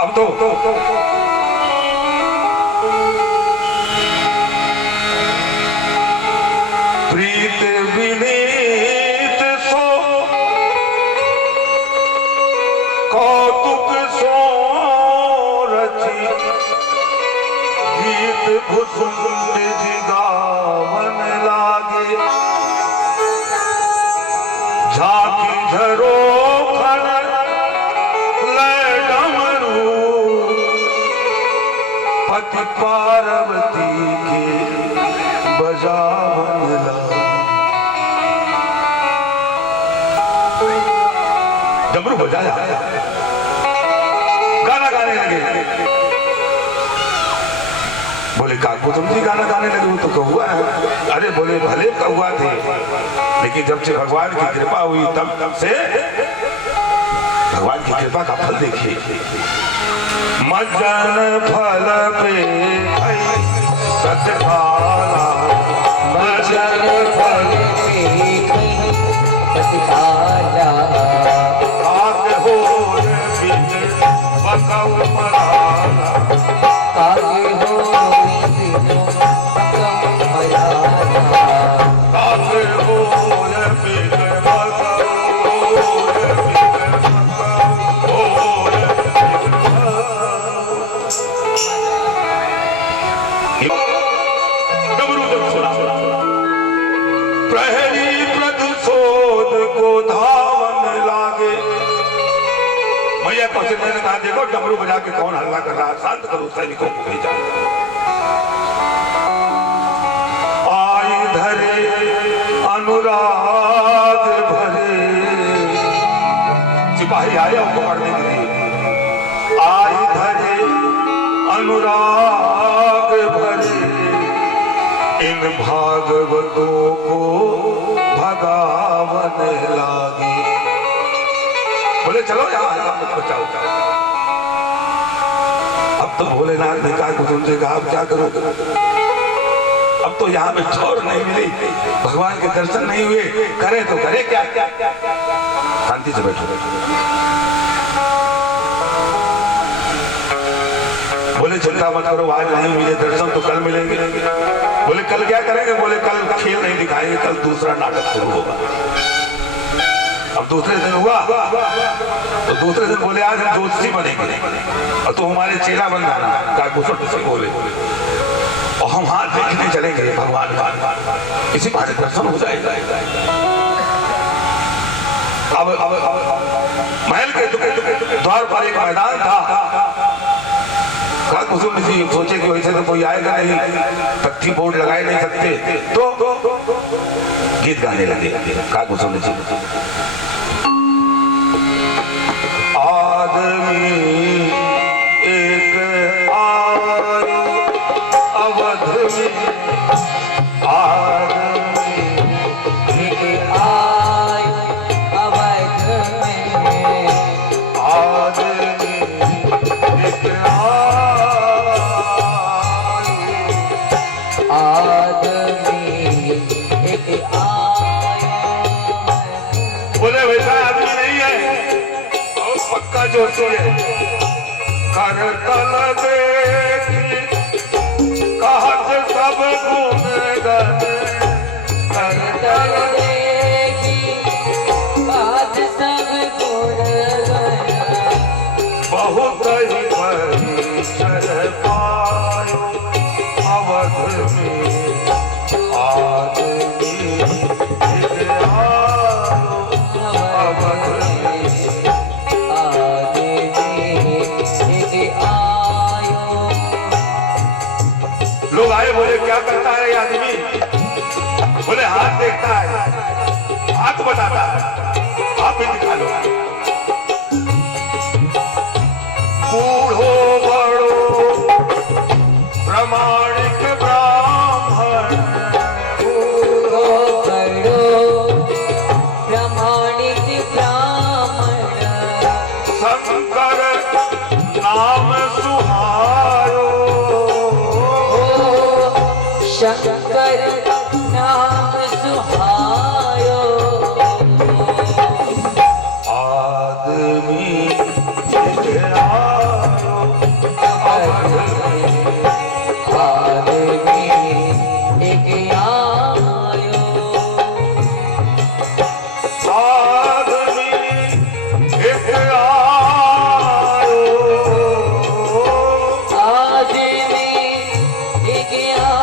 अब तो प्रीत विनीत सो कौतुक सो रची, गीत भुसुंड जिगावन लागे, झांकी झरो खन लय डमरू, पति पार्वती के बजावन लागे। डमरू बजाया, गाना गाने लगे। बोले काकू तुम जी गाना गाने लगे, वो तो कौआ है। अरे बोले भले कौआ थे, लेकिन जब से भगवान की कृपा हुई तब से भगवान की कृपा का फल देखिए। मज्जन फल पे सतभाला, मज्जन फल पे सतभाला, आग हो बिन बकौ मराला, आगे हो बकौ मराला, आग हो बिन बकौ, प्रहरी प्रतिशोध को धावन लागे। मैया कौशल्या ने कहा देखो डमरू बजा के कौन हल्ला कर रहा है, शांत करो, सैनिकों को भेजा। आई धरे अनुराग भरे, सिपाही आए उनको पढ़ने के लिए। आई धरे अनुराग भरे, इन भागवतों को भगावन लागे। बोले चलो यहाँ बचाओ। अब तो भोलेनाथ ने कहा कि तुमसे कहा अब क्या करोगे, अब तो यहाँ में ठौर नहीं मिली, भगवान के दर्शन नहीं हुए, करे तो करे क्या। शांति से बैठो। बोले चिंता मत करो, आज नहीं मिले दर्शन तो कल मिलेंगे। बोले कल क्या करेंगे, बोले कल खेल नहीं दिखाएंगे, कल दूसरा नाटक शुरू होगा। अब दूसरे दिन हुआ तो दूसरे दिन बोले आज हम ज्योतिषी बनेंगे और तो हमारे चेला बन जाना, क्या घुसट से बोले, और हम हाथ देखने चलेंगे भगवान का, इसी बात दर्शन हो जाएगा। अब महल के द्वार पर एक मैदान था। कुसुम जी सोचे कि वैसे तो कोई आएगा नहीं, तख्ती बोर्ड लगाए नहीं सकते, तो गीत गाने लगे। का कुसुम जी आदमी एक आए अवध में, आदमी एक आए अवध में, आदमी एक आदमी एक आया। बोले वैसा आदमी नहीं है, और पक्का जोशी है। करतल देखी कहत सब गुण गन करतल देखी बात सब गुण गन बहुत ही परिचय पायो अवध में आदमी एक आयो अवध में लोग आए बोले क्या करता है ये आदमी? बोले हाथ देखता है, हाथ बताता है, आप भी दिखा लो। बूढ़ो बड़ो प्रामाणिक ब्राह्मण बूढ़ो बड़ो प्रामाणिक ब्राह्मण शंकर नाम सुहायो शंकर नाम सुहायो आदमी एक आयो अवध में आदमी एक आयो आदमी एक आयो आदमी एक आयो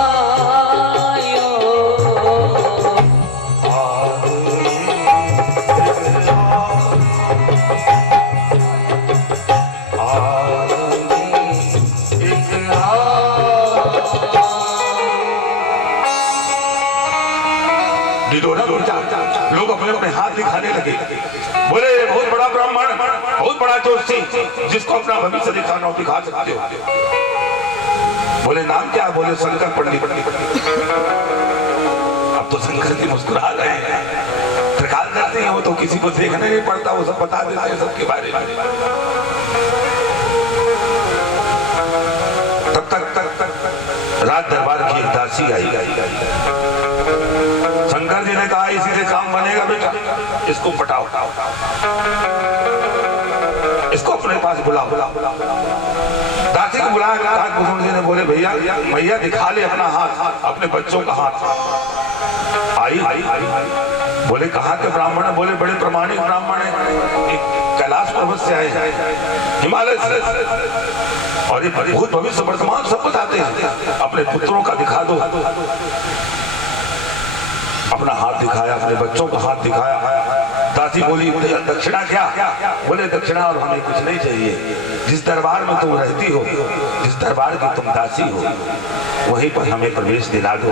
लोग अपने अपने हाथ दिखाने लगे। बोले बहुत बड़ा ब्राह्मण, बहुत बड़ा जोशी, जिसको अपना भविष्य दिखाना हो दिखा सकते हो। बोले नाम क्या? बोले शंकर पंडित। अब तो शंकर जी मुस्कुरा रहे हैं, त्रिकाल करते हैं, वो तो किसी को देखने नहीं पड़ता, वो सब बता देते हैं सबके बारे में। तब तक राज दरबार की एक दासी आई। शंकर जी ने कहा इसी से काम बनेगा बेटा, इसको पटाओ, इसको अपने पास बुलाओ। दासी को बुलाया, काकभूषण जी ने बोले भैया मैया दिखा ले अपना हाथ, अपने बच्चों का हाथ। आई बोले कहाँ के ब्राह्मण है? बोले बड़े प्रमाणिक ब्राह्मण है, कैलाश पर्वत से आए हैं, हिमालय से, और ये भूत भविष्य वर्तमान सब बताते हैं। अपने पुत्रों का दिखा दो। अपना हाथ दिखाया, अपने बच्चों का हाथ दिखाया। दासी बोली दक्षिणा क्या? बोले दक्षिणा और हमें कुछ नहीं चाहिए, जिस दरबार में तुम रहती हो, जिस दरबार की तुम दासी हो, वहीं पर हमें प्रवेश दिला दो।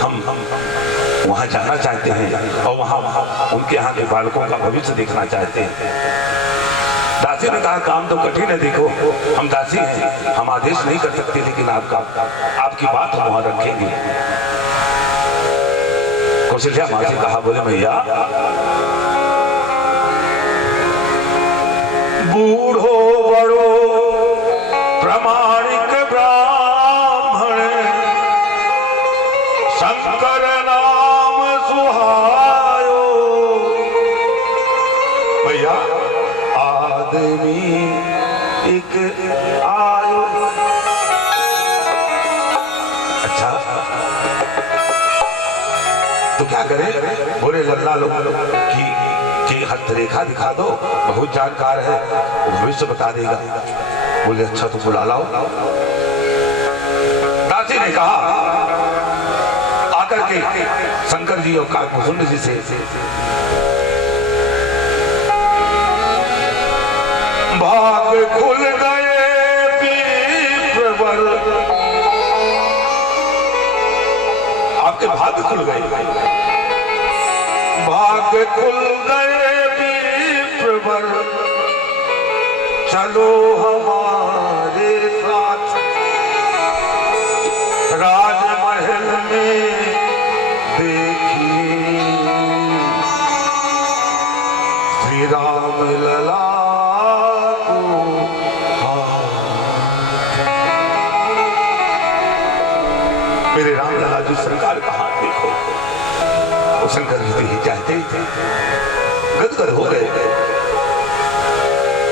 हम वहां जाना चाहते हैं और वहां उनके यहाँ के बालकों का भविष्य देखना चाहते हैं। दासी ने कहा काम तो कठिन है, देखो हम दासी हैं, हम आदेश नहीं कर सकते, लेकिन आपकी बात हम वहां रखेंगे। कौशल्या माँ से कहा, बोले भैया बूढ़ो बड़ो प्रामाणिक ब्राह्मण शंकर नाम सुहायो। भैया आदमी एक आयो। अच्छा तो क्या करें? बोले लल्ला लोग की हस्तरेखा दिखा दो, बहुत जानकार है, वो भविष्य बता देगा। बोले अच्छा तो बुला लाओ। दासी ने कहा आकर के शंकर जी और काकभूषण जी से भाग खुल गए विप्रवर, आपके भाग खुल गए, भाग खुल गए विप्रवर, चलो हमारे साथ राजमहल में देखी श्री राम लला को। मेरे राम लला जी सरकार का हाथ देखो। वो शंकर जी ही चाहते थे, गदगद हो गए।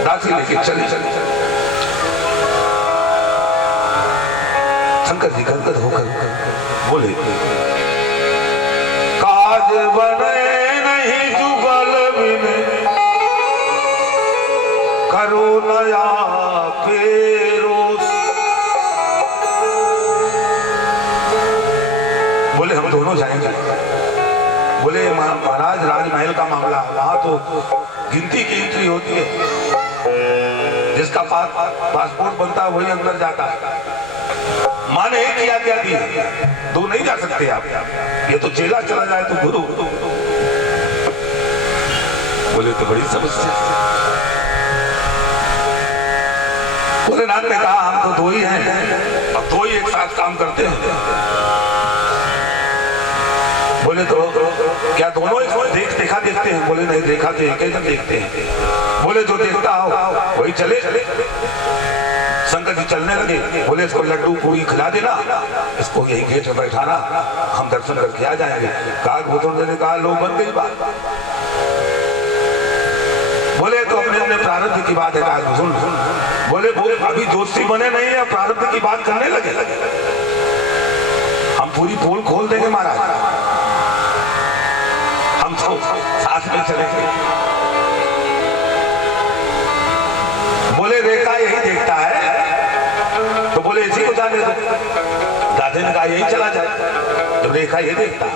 दासी लेके चली। शंकर जी गदगद होकर बोले, काज बने नहीं जुगल बिन, करो नया पेरोस। बोले हम दोनों जाएंगे। बोले महाराज राजमहल का मामला, वहां तो गिनती की एंट्री होती है, जिसका पासपोर्ट बनता है वही अंदर जाता है। माने किया क्या दी, दो नहीं जा सकते आप, ये तो चेला चला जाए तो गुरु। बोले तो बड़ी समस्या। बोले नाथ ने कहा हम तो दो ही हैं, अब दो ही एक साथ काम करते हैं। बोले तो क्या दोनों देखा देखते हैं? बोले नहीं, देखा तो एक ही जन देखते हैं। बोले जो देखता हो वही चले। शंकर जी चलने लगे। बोले इसको लड्डू पूरी खिला देना, इसको यही गेट में बैठाना, हम दर्शन करके आ जाएंगे। काकभूषण ने कहा लो बन गई बात। बोले तो अपने अपने प्रारब्ध की बात है काकभूषण। बोले अभी जोशी बने नहीं है, प्रारब्ध की बात करने लगे। हम पूरी पोल खोल देंगे महाराज, हम तो साथ में चलेंगे। बोले रेखा यही देखता है, तो बोले इसी को जाने दो। दादे ने कहा यही चला जाए, तो रेखा ये देखता है।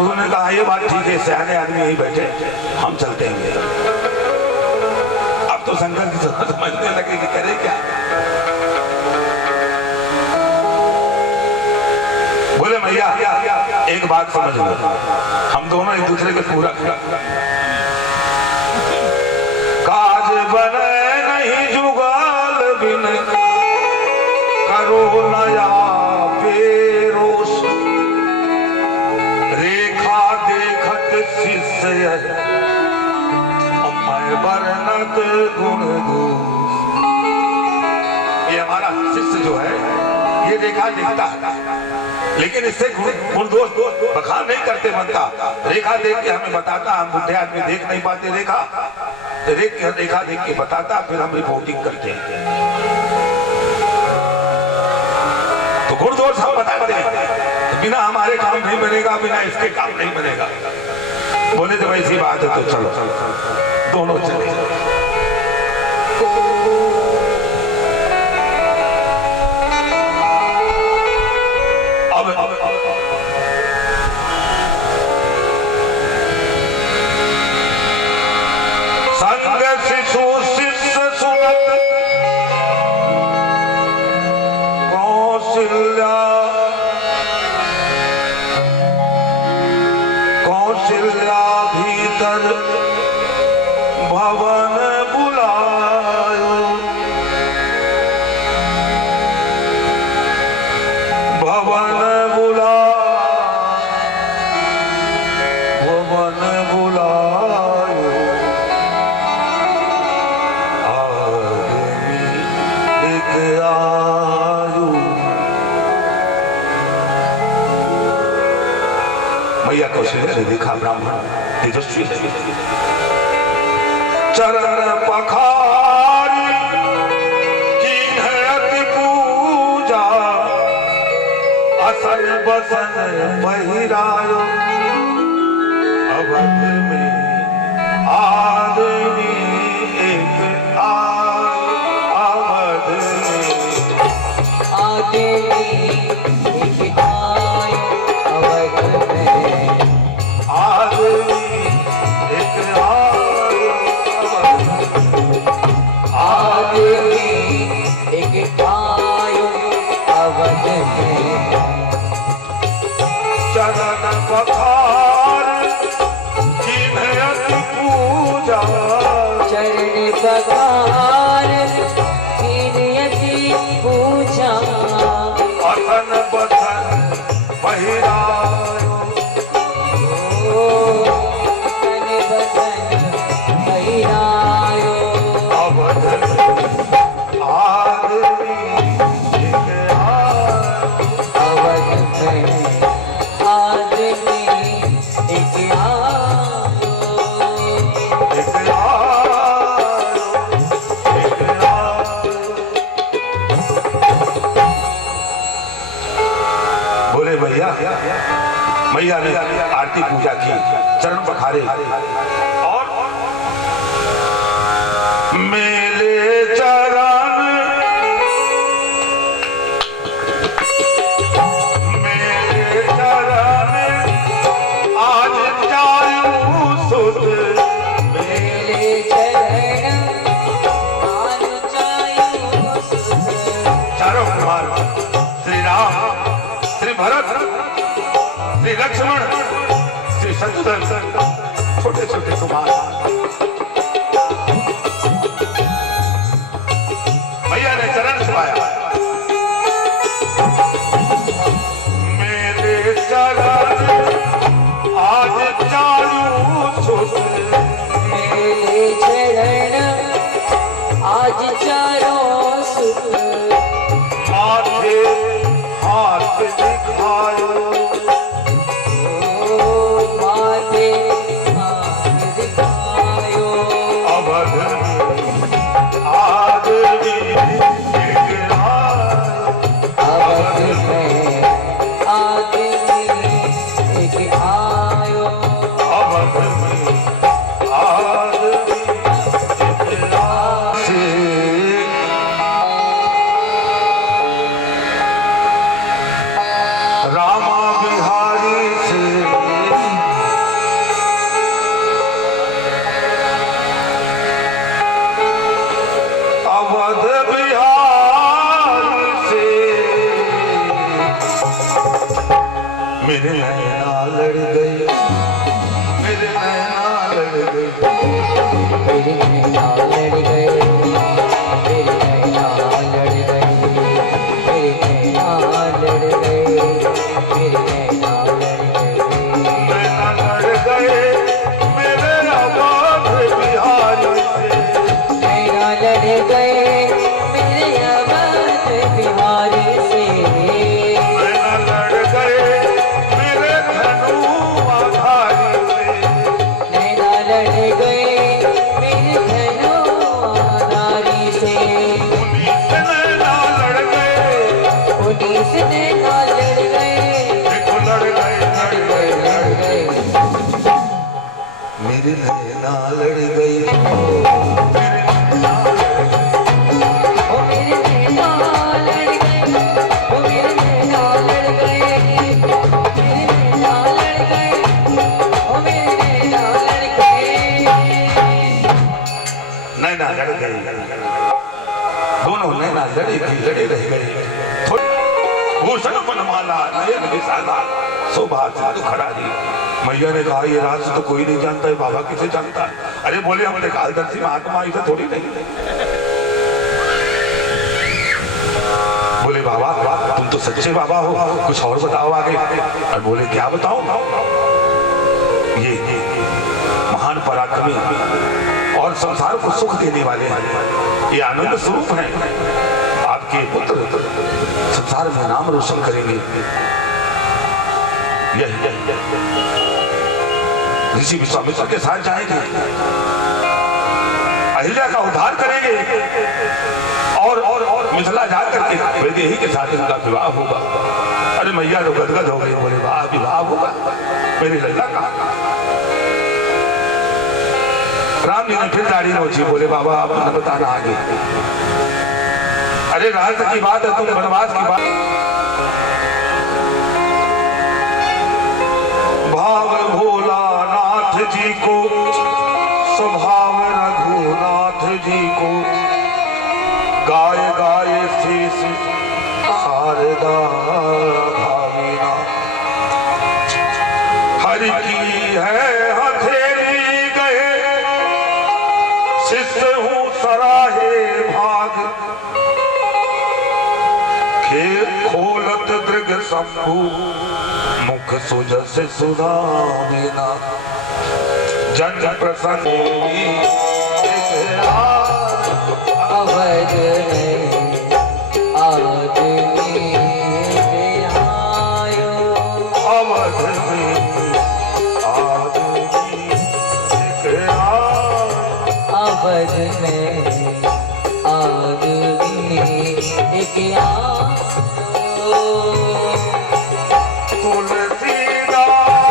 उन्होंने कहा ये बात ठीक है, सियाने आदमी यही बैठे, हम चलते हैं। अब तो शंकर की समझने लगे कि करे क्या। बोले भैया एक बात समझ लो, हम दोनों एक दूसरे के पूरा काज बने नहीं जुगाल बिन, करो नया पेरोस। रेखा देखत शिष्य वर्णत गुण दोष। ये हमारा शिष्य जो है ये रेखा देखता है, लेकिन इससे गुण दोष बखान नहीं करते बनता। रेखा देख के हमें बताता, हम बुढ़े आदमी देख नहीं पाते रेखा देख के बताता, फिर हम रिपोर्टिंग करते हैं। तो गुण दोष हम बताते हैं, बिना हमारे काम नहीं बनेगा, बिना इसके काम नहीं बनेगा। बोले तो वैसी बात है, तो चलो दोनों चले। संग शिशु शिष्य सुनत कौशल्या भीतर भवन बुलायो। भवन बुलायो आदमी एक आयु। मैया कौशल्या ने देखा ब्राह्मण तेजस्वी है, चरण पखारी की अति पूजा, असन बसन पहिरायो। अवध में आदमी एक आयो, अवध में आदमी एक आयो, अवध में आदमी एक आयो, आदमी एक आयो, अवध में चरण पखार की अति पूजा। चरण पखार की पूजा, असन बसन पहिरायो। तन बसन पहिरायो। अवध आदमी एक आयो, अवध में आदमी एक आयो। एक आयो, एक आयो। मैया ने आरती पूजा की, चरण पखारे और मेले चरण आज चारू सुत मेरे चरण आज चारू सुत। चारों कुमार श्री राम, श्री भरत, श्री लक्ष्मण, श्री शत्रुघ्न, छोटे छोटे कुमार मैया ने चरण छुआया। मेरे चरण आज चारू सुत, मेरे चरण आज चारों सुत। माथे हाथ दिखायो, ओ माथे हाथ दिखायो। अवध आदमी अवध में आदमी एक आयो। अवध में आदमी से रामा बिहारी से अवध बिहारी से मेरे नैना लड़ गई, मेरे नैना लड़ गई। मेरे नैना लड़ गए, मेरे नैना लड़ गए, मेरे नैना लड़ गए, मेरे नैना लड़ गए। नैना लड़ गए मेरे अवध बिहारी से, नैना लड़ गए मेरे अवध बिहारी से। नैना लड़ गए मेरे धनु आधारी से, नैना लड़ गए मेरे धनु आधारी से। उन्हीं से नैना लड़ गए, उन्हीं से नैना लड़ गए, देखो लड़ गए, लड़ गए, लड़ गए। मेरे नैना लड़ गई, मेरे नैना लड़ गई। ओ मेरे नैना लड़ गए, ओ मेरे नैना लड़ गए, मेरे नैना लड़ गए, ओ मेरे नैना लड़ गए। नैना लड़ गई, दोनों नैना लड़े की लड़े रह गए। भूषण बनमाला नयन विशाला शोभा सिंधु खरारी। मैया ने कहा ये राज तो कोई नहीं जानता है, बाबा किसे जानता है? अरे बोले हमने कालदर्शी महात्मा इसे थोड़ी नहीं। बोले बाबा तुम तो सच्चे बाबा हो, कुछ और बताओ आगे। और बोले क्या बताओ? ये महान पराक्रमी और संसार को सुख देने वाले हैं, ये आनंद स्वरूप हैं। आपके पुत्र संसार में नाम रोशन करेंगे। यही ऋषि विश्वामित्र के साथ जाएंगे, अहिल्या का उद्धार करेंगे और मिथिला जाकर के वैदेही के साथ इनका विवाह होगा। अरे मैया तो गदगद हो गई, बोले वाह विवाह होगा, मेरी लल्ला कहा। राम जी ने फिर दाढ़ी नोची, बोले बाबा आप न बताना आगे। अरे राज की बात है, तुम वनवास की बात। भाव भोलानाथ जी को, स्वभाव रघुनाथ जी को, गाय गाय शीश शारदा भाविना। हरि की है हथेली गए, शिष्य हूँ सराहे भाग। खेल खोलत दृग शंभु, मुख सुजस सुना देना। जन प्रसन्न अवध में आदमी आयो। अवध में आदमी अवध में आदमी एक आयो। तुलसीदास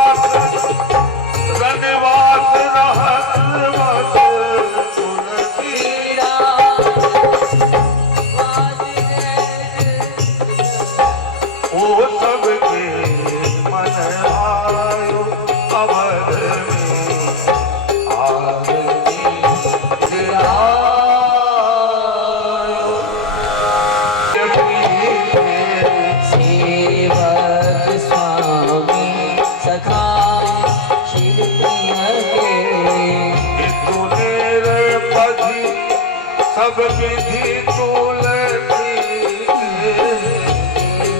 सब विधि तुलसी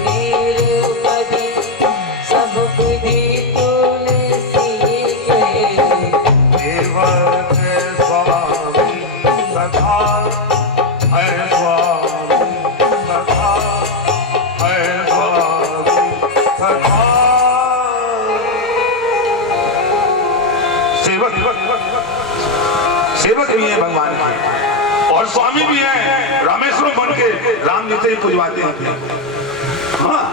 निरुपति सब विधि तुलसी के देवक स्वामी सखा है स्वामी सखा है स्वामी सखा सेवक सेवक भी है भगवान के और स्वामी भी है। रामेश्वर बन के राम जी से ही पुजवाते हैं। हाँ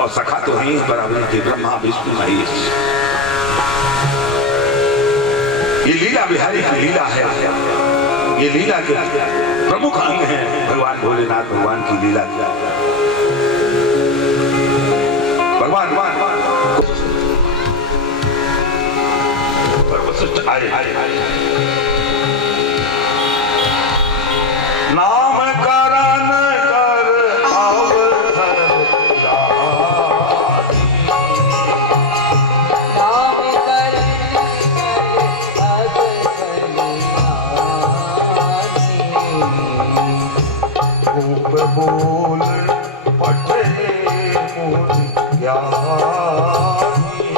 और सखा तो है बराबर के ब्रह्मा विष्णु महेश। ये लीला बिहारी की लीला है। ये लीला के प्रमुख अंग है भगवान भोलेनाथ भगवान की लीला। भगवान नाम करण कर अवसर नाम करण रूप बोल पठे मुनि ज्ञानी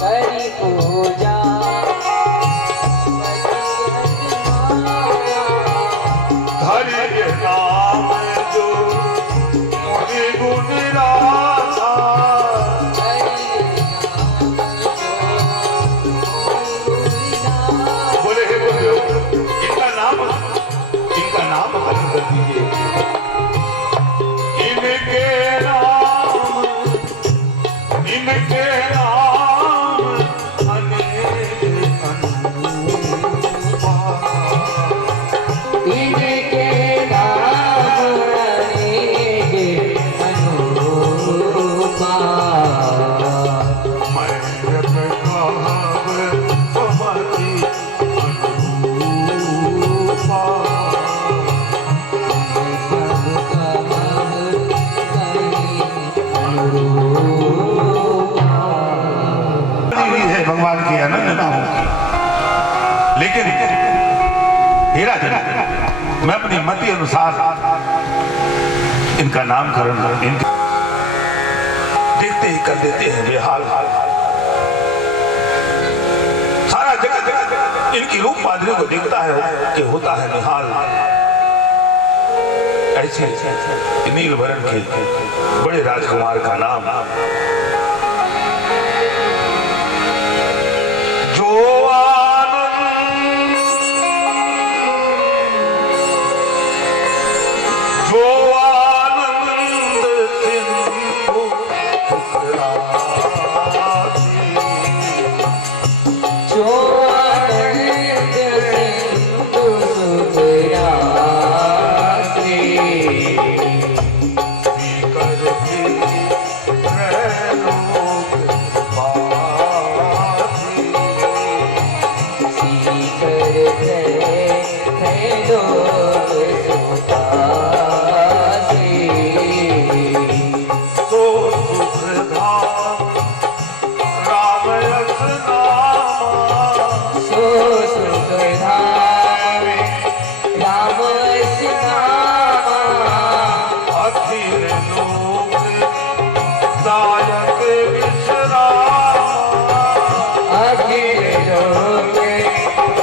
करी पूजा हरि नाम जो मुनि गुण राधा बोले हे बोले इनका नाम हरि कर दीजिए। इनके नाम अनेक अनुपमा इनके नाम अनेक अनुपमा मैं कहब समझी अनुपमा है भगवान की अनंत नामों की। लेकिन हेरा मैं अपनी मति अनुसार इनका नामकरण इनके देखते ही कर देते हैं बेहाल। सारा जगत इनकी रूप माधुरी को देखता है कि होता है निहाल। ऐसे नीलवरण के बड़े राजकुमार का नाम जो आनंद सिंधु सुखरासी जो आनंद सिंधु सुखरासी करके त्रैलोक पासी तो सुख धाम राम यश नामा अखिल लोक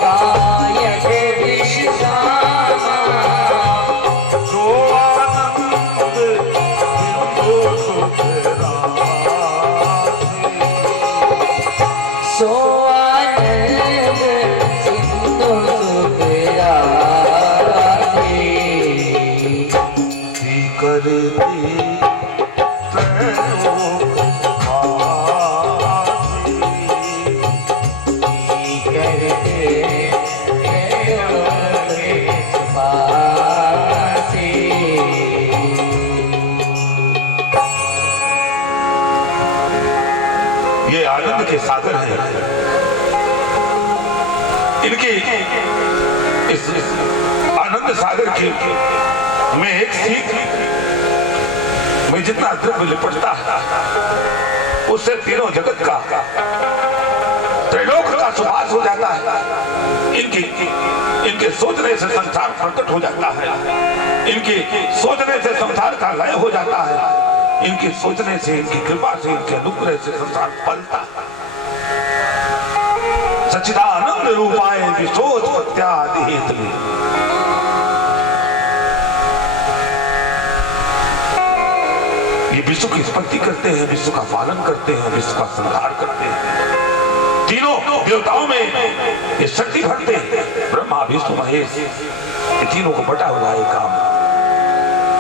दायक विश्राम जो आनंद सिंधु सुखरासी करती त्रैलोक पासी ये आनंद के सागर हैं। इनकी इस आनंद सागर की में एक सीख में जितना द्रव्य लिपटता है उससे तीनों जगत का त्रैलोक का सुभाष हो जाता है। इनके सोचने से संसार प्रकट हो जाता है। इनके सोचने से संसार का लय हो जाता है। इनके सोचने से, इनकी कृपा से, इनके अनुग्रह से संसार पलता है। सच्चिदानंद रूपाय विशोत्पत्त्यादि हेतु। ये विश्व की उत्पत्ति करते हैं, विश्व का पालन करते हैं, विश्व का संहार करते हैं। तीनों देवताओं में ये शक्ति भरते हैं। ब्रह्मा विष्णु महेश, ये तीनों को बटा हुआ है काम।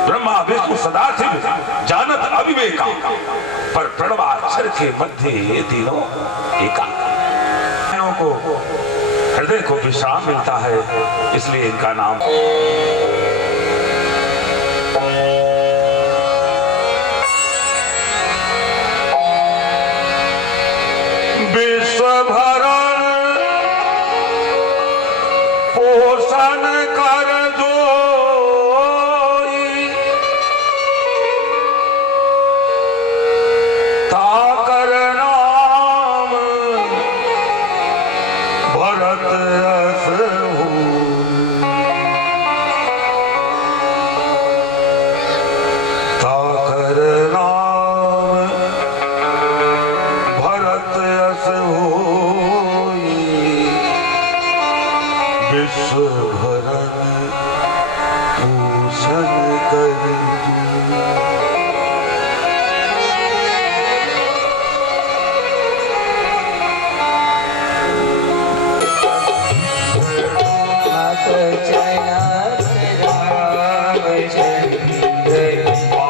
ब्रह्मा विष्णु सदाशिव जानत अविवेका, पर प्रणवाक्षर के मध्य ये तीनों एकाकार को हृदय को विश्राम मिलता है, इसलिए इनका नाम विश्व भरण पोषण कर जोई, ताकर नाम भरत अस होई। ताकर नाम भरत अस होई, विश्व भरण पोषण कर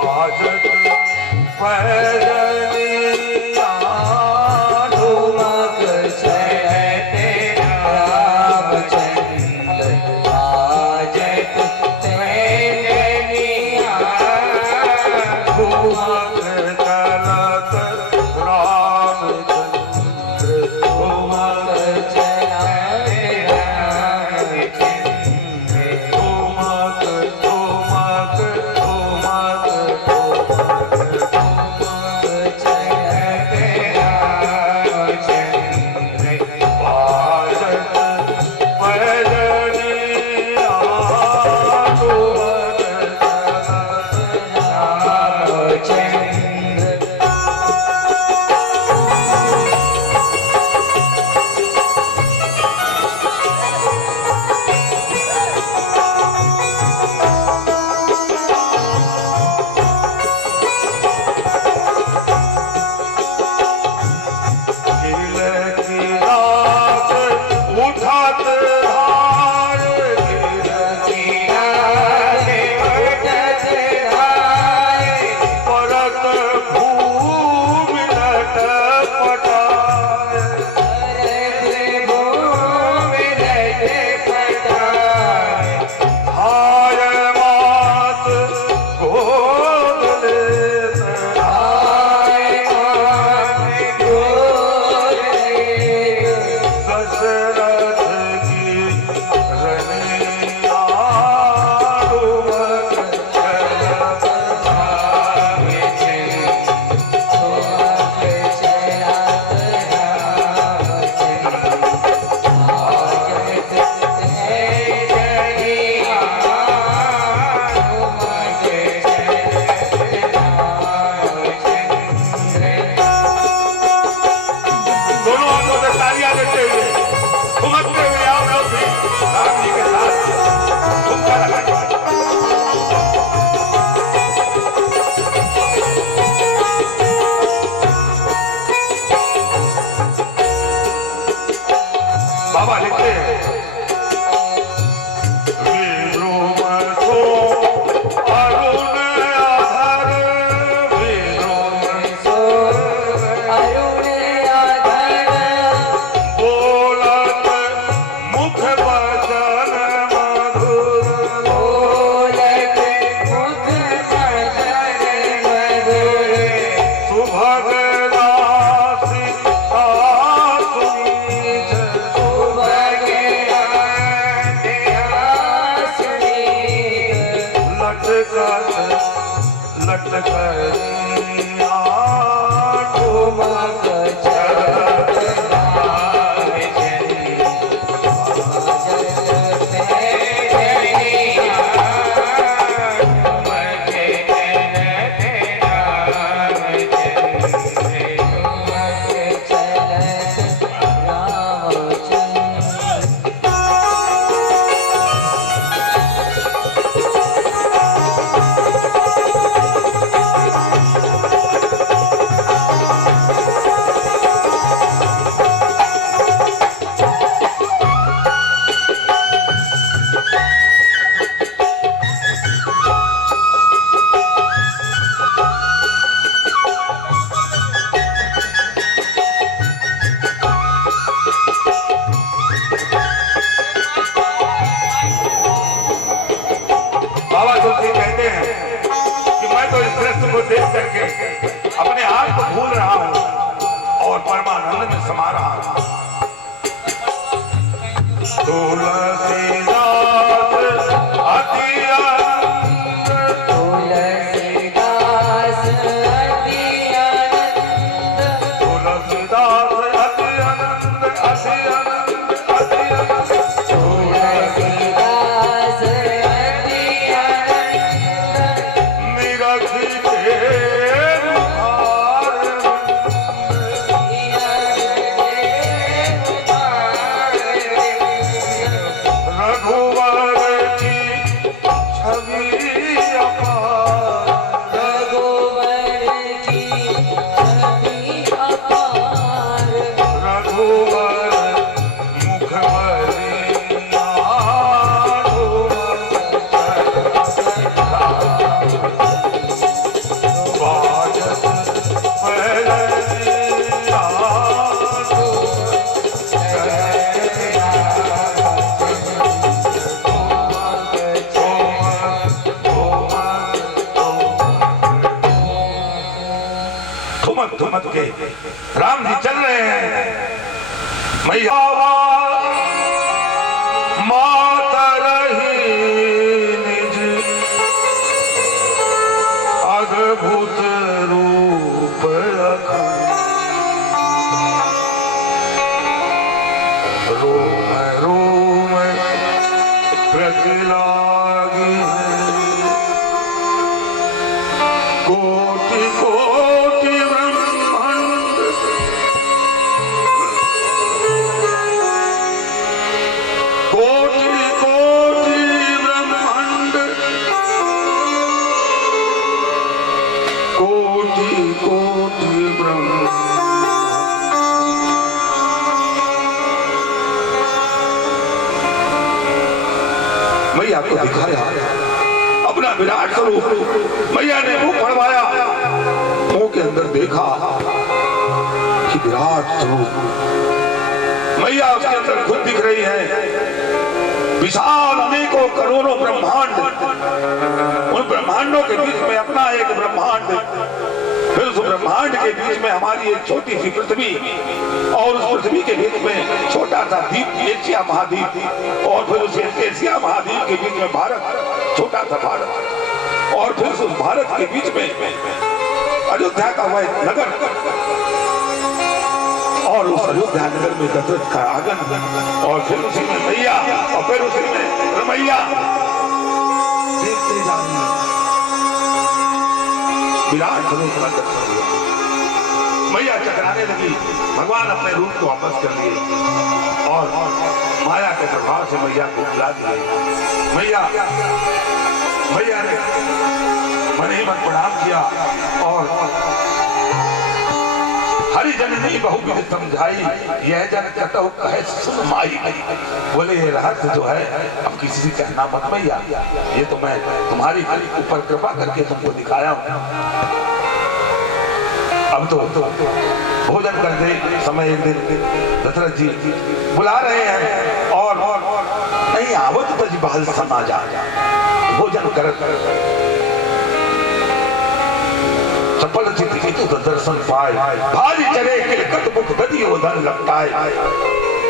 बाजत पैजनिया ठुमक चलते रामचंद्र, बाजत पैजनिया ठुमक चलत रामचंद्र, ठुमक चलते रामचंद्र, ठुमक ठुमक ठुमक चलते रामचंद्र, बाजत पैजनिया ठुमक रामचंद्र। उठत धार परत भूमि लट पटाए, हाय मात गोद लेत दशरथ की रनिया ठुमक चलत दोनों हाथों से तालियां देते हुए ठुमकते हुए आप लोग भी राम जी के साथ ठुमका लगाएं। बाबा लिखते हैं विद्रोह को अरुण आधार, विद्रोह बोलत मुख वचन मधुर, सुभग दासी आसुनीच, लटकत लटकनिया ठुमक चलत राम तुलसीदास अति आनंद तुलसीदास अति आनंद तुलसीदास अति आनंद अति आनंद अति आनंद तुलसीदास अति आनंद निरखी के रघुवर की छवि अपार रघुवर की छवि अपार रघुवर मुख बलिया बाजत पहलिया ठुमक ठुमक के राम जी चल रहे हैं मैया माता रही निज अद्भुत रूप रोम रोम प्रतिलागी है कोटि कोटि ब्रह्मांड कोटि कोटि ब्रह्मांड कोटि कोटि ब्रह्मांड मैया को दिखाया अपना विराट स्वरूप मैया ने मुंह फड़वाया मुंह के अंदर देखा कि विराट स्वरूप मैया उसके अंदर खुद दिख रही है विशाल अनेकों करोड़ों ब्रह्मांड उन ब्रह्मांडों के बीच में अपना एक ब्रह्मांड फिर उस ब्रह्मांड के बीच में हमारी एक छोटी सी पृथ्वी और उस पृथ्वी के बीच में छोटा सा द्वीप एशिया महाद्वीप और फिर उस एशिया महाद्वीप के बीच में भारत छोटा सा भारत और फिर उस भारत के बीच में अयोध्या का वह नगर और उस अयोध्या नगर में दशरथ का आंगन और फिर उसी में मैया और फिर उसी में रमैया देखते जा रही है विराट स्वरूप का दर्शन हुआ मैया चकराने लगी भगवान अपने रूप को वापस कर लिए और माया के प्रभाव से मैया को खिला दिए मैया ने मन ही मन प्रणाम किया और हरि जननी बहुविध समझाई यह जन कहता कहे सुन माई बोले ये रहस्य जो है अब किसी से कहना मत मैया ये तो मैं तुम्हारी ऊपर कृपा करके तुमको दिखाया हूं अब तो भोजन कर दे समय एक दिन दशरथ जी बुला रहे हैं और नहीं आवत तज बहल समाजा भोजन कर चपल चित कितु दर्शन पाए भारी चले किलकत मुख दधी उदन लपटाए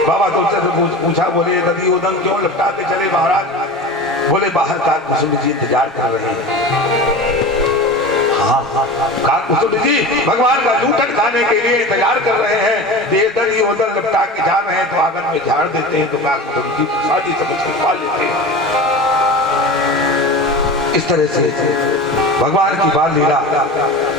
बाबा तुलसी से पूछा बोले दधी उदन क्यों लपटाते चले महाराज बोले बाहर काक कुसुम जी इंतजार कर रहे हैं हाँ काक कुसुम जी भगवान का जूठन खाने के लिए इंतजार कर रहे हैं ये दधी उदन लपटा के जा रहे हैं तो आंगन में झाड़ देते हैं तो काक कुसुम जी शादी समझ के पा लेते हैं इस तरह से भगवान की बाल लीला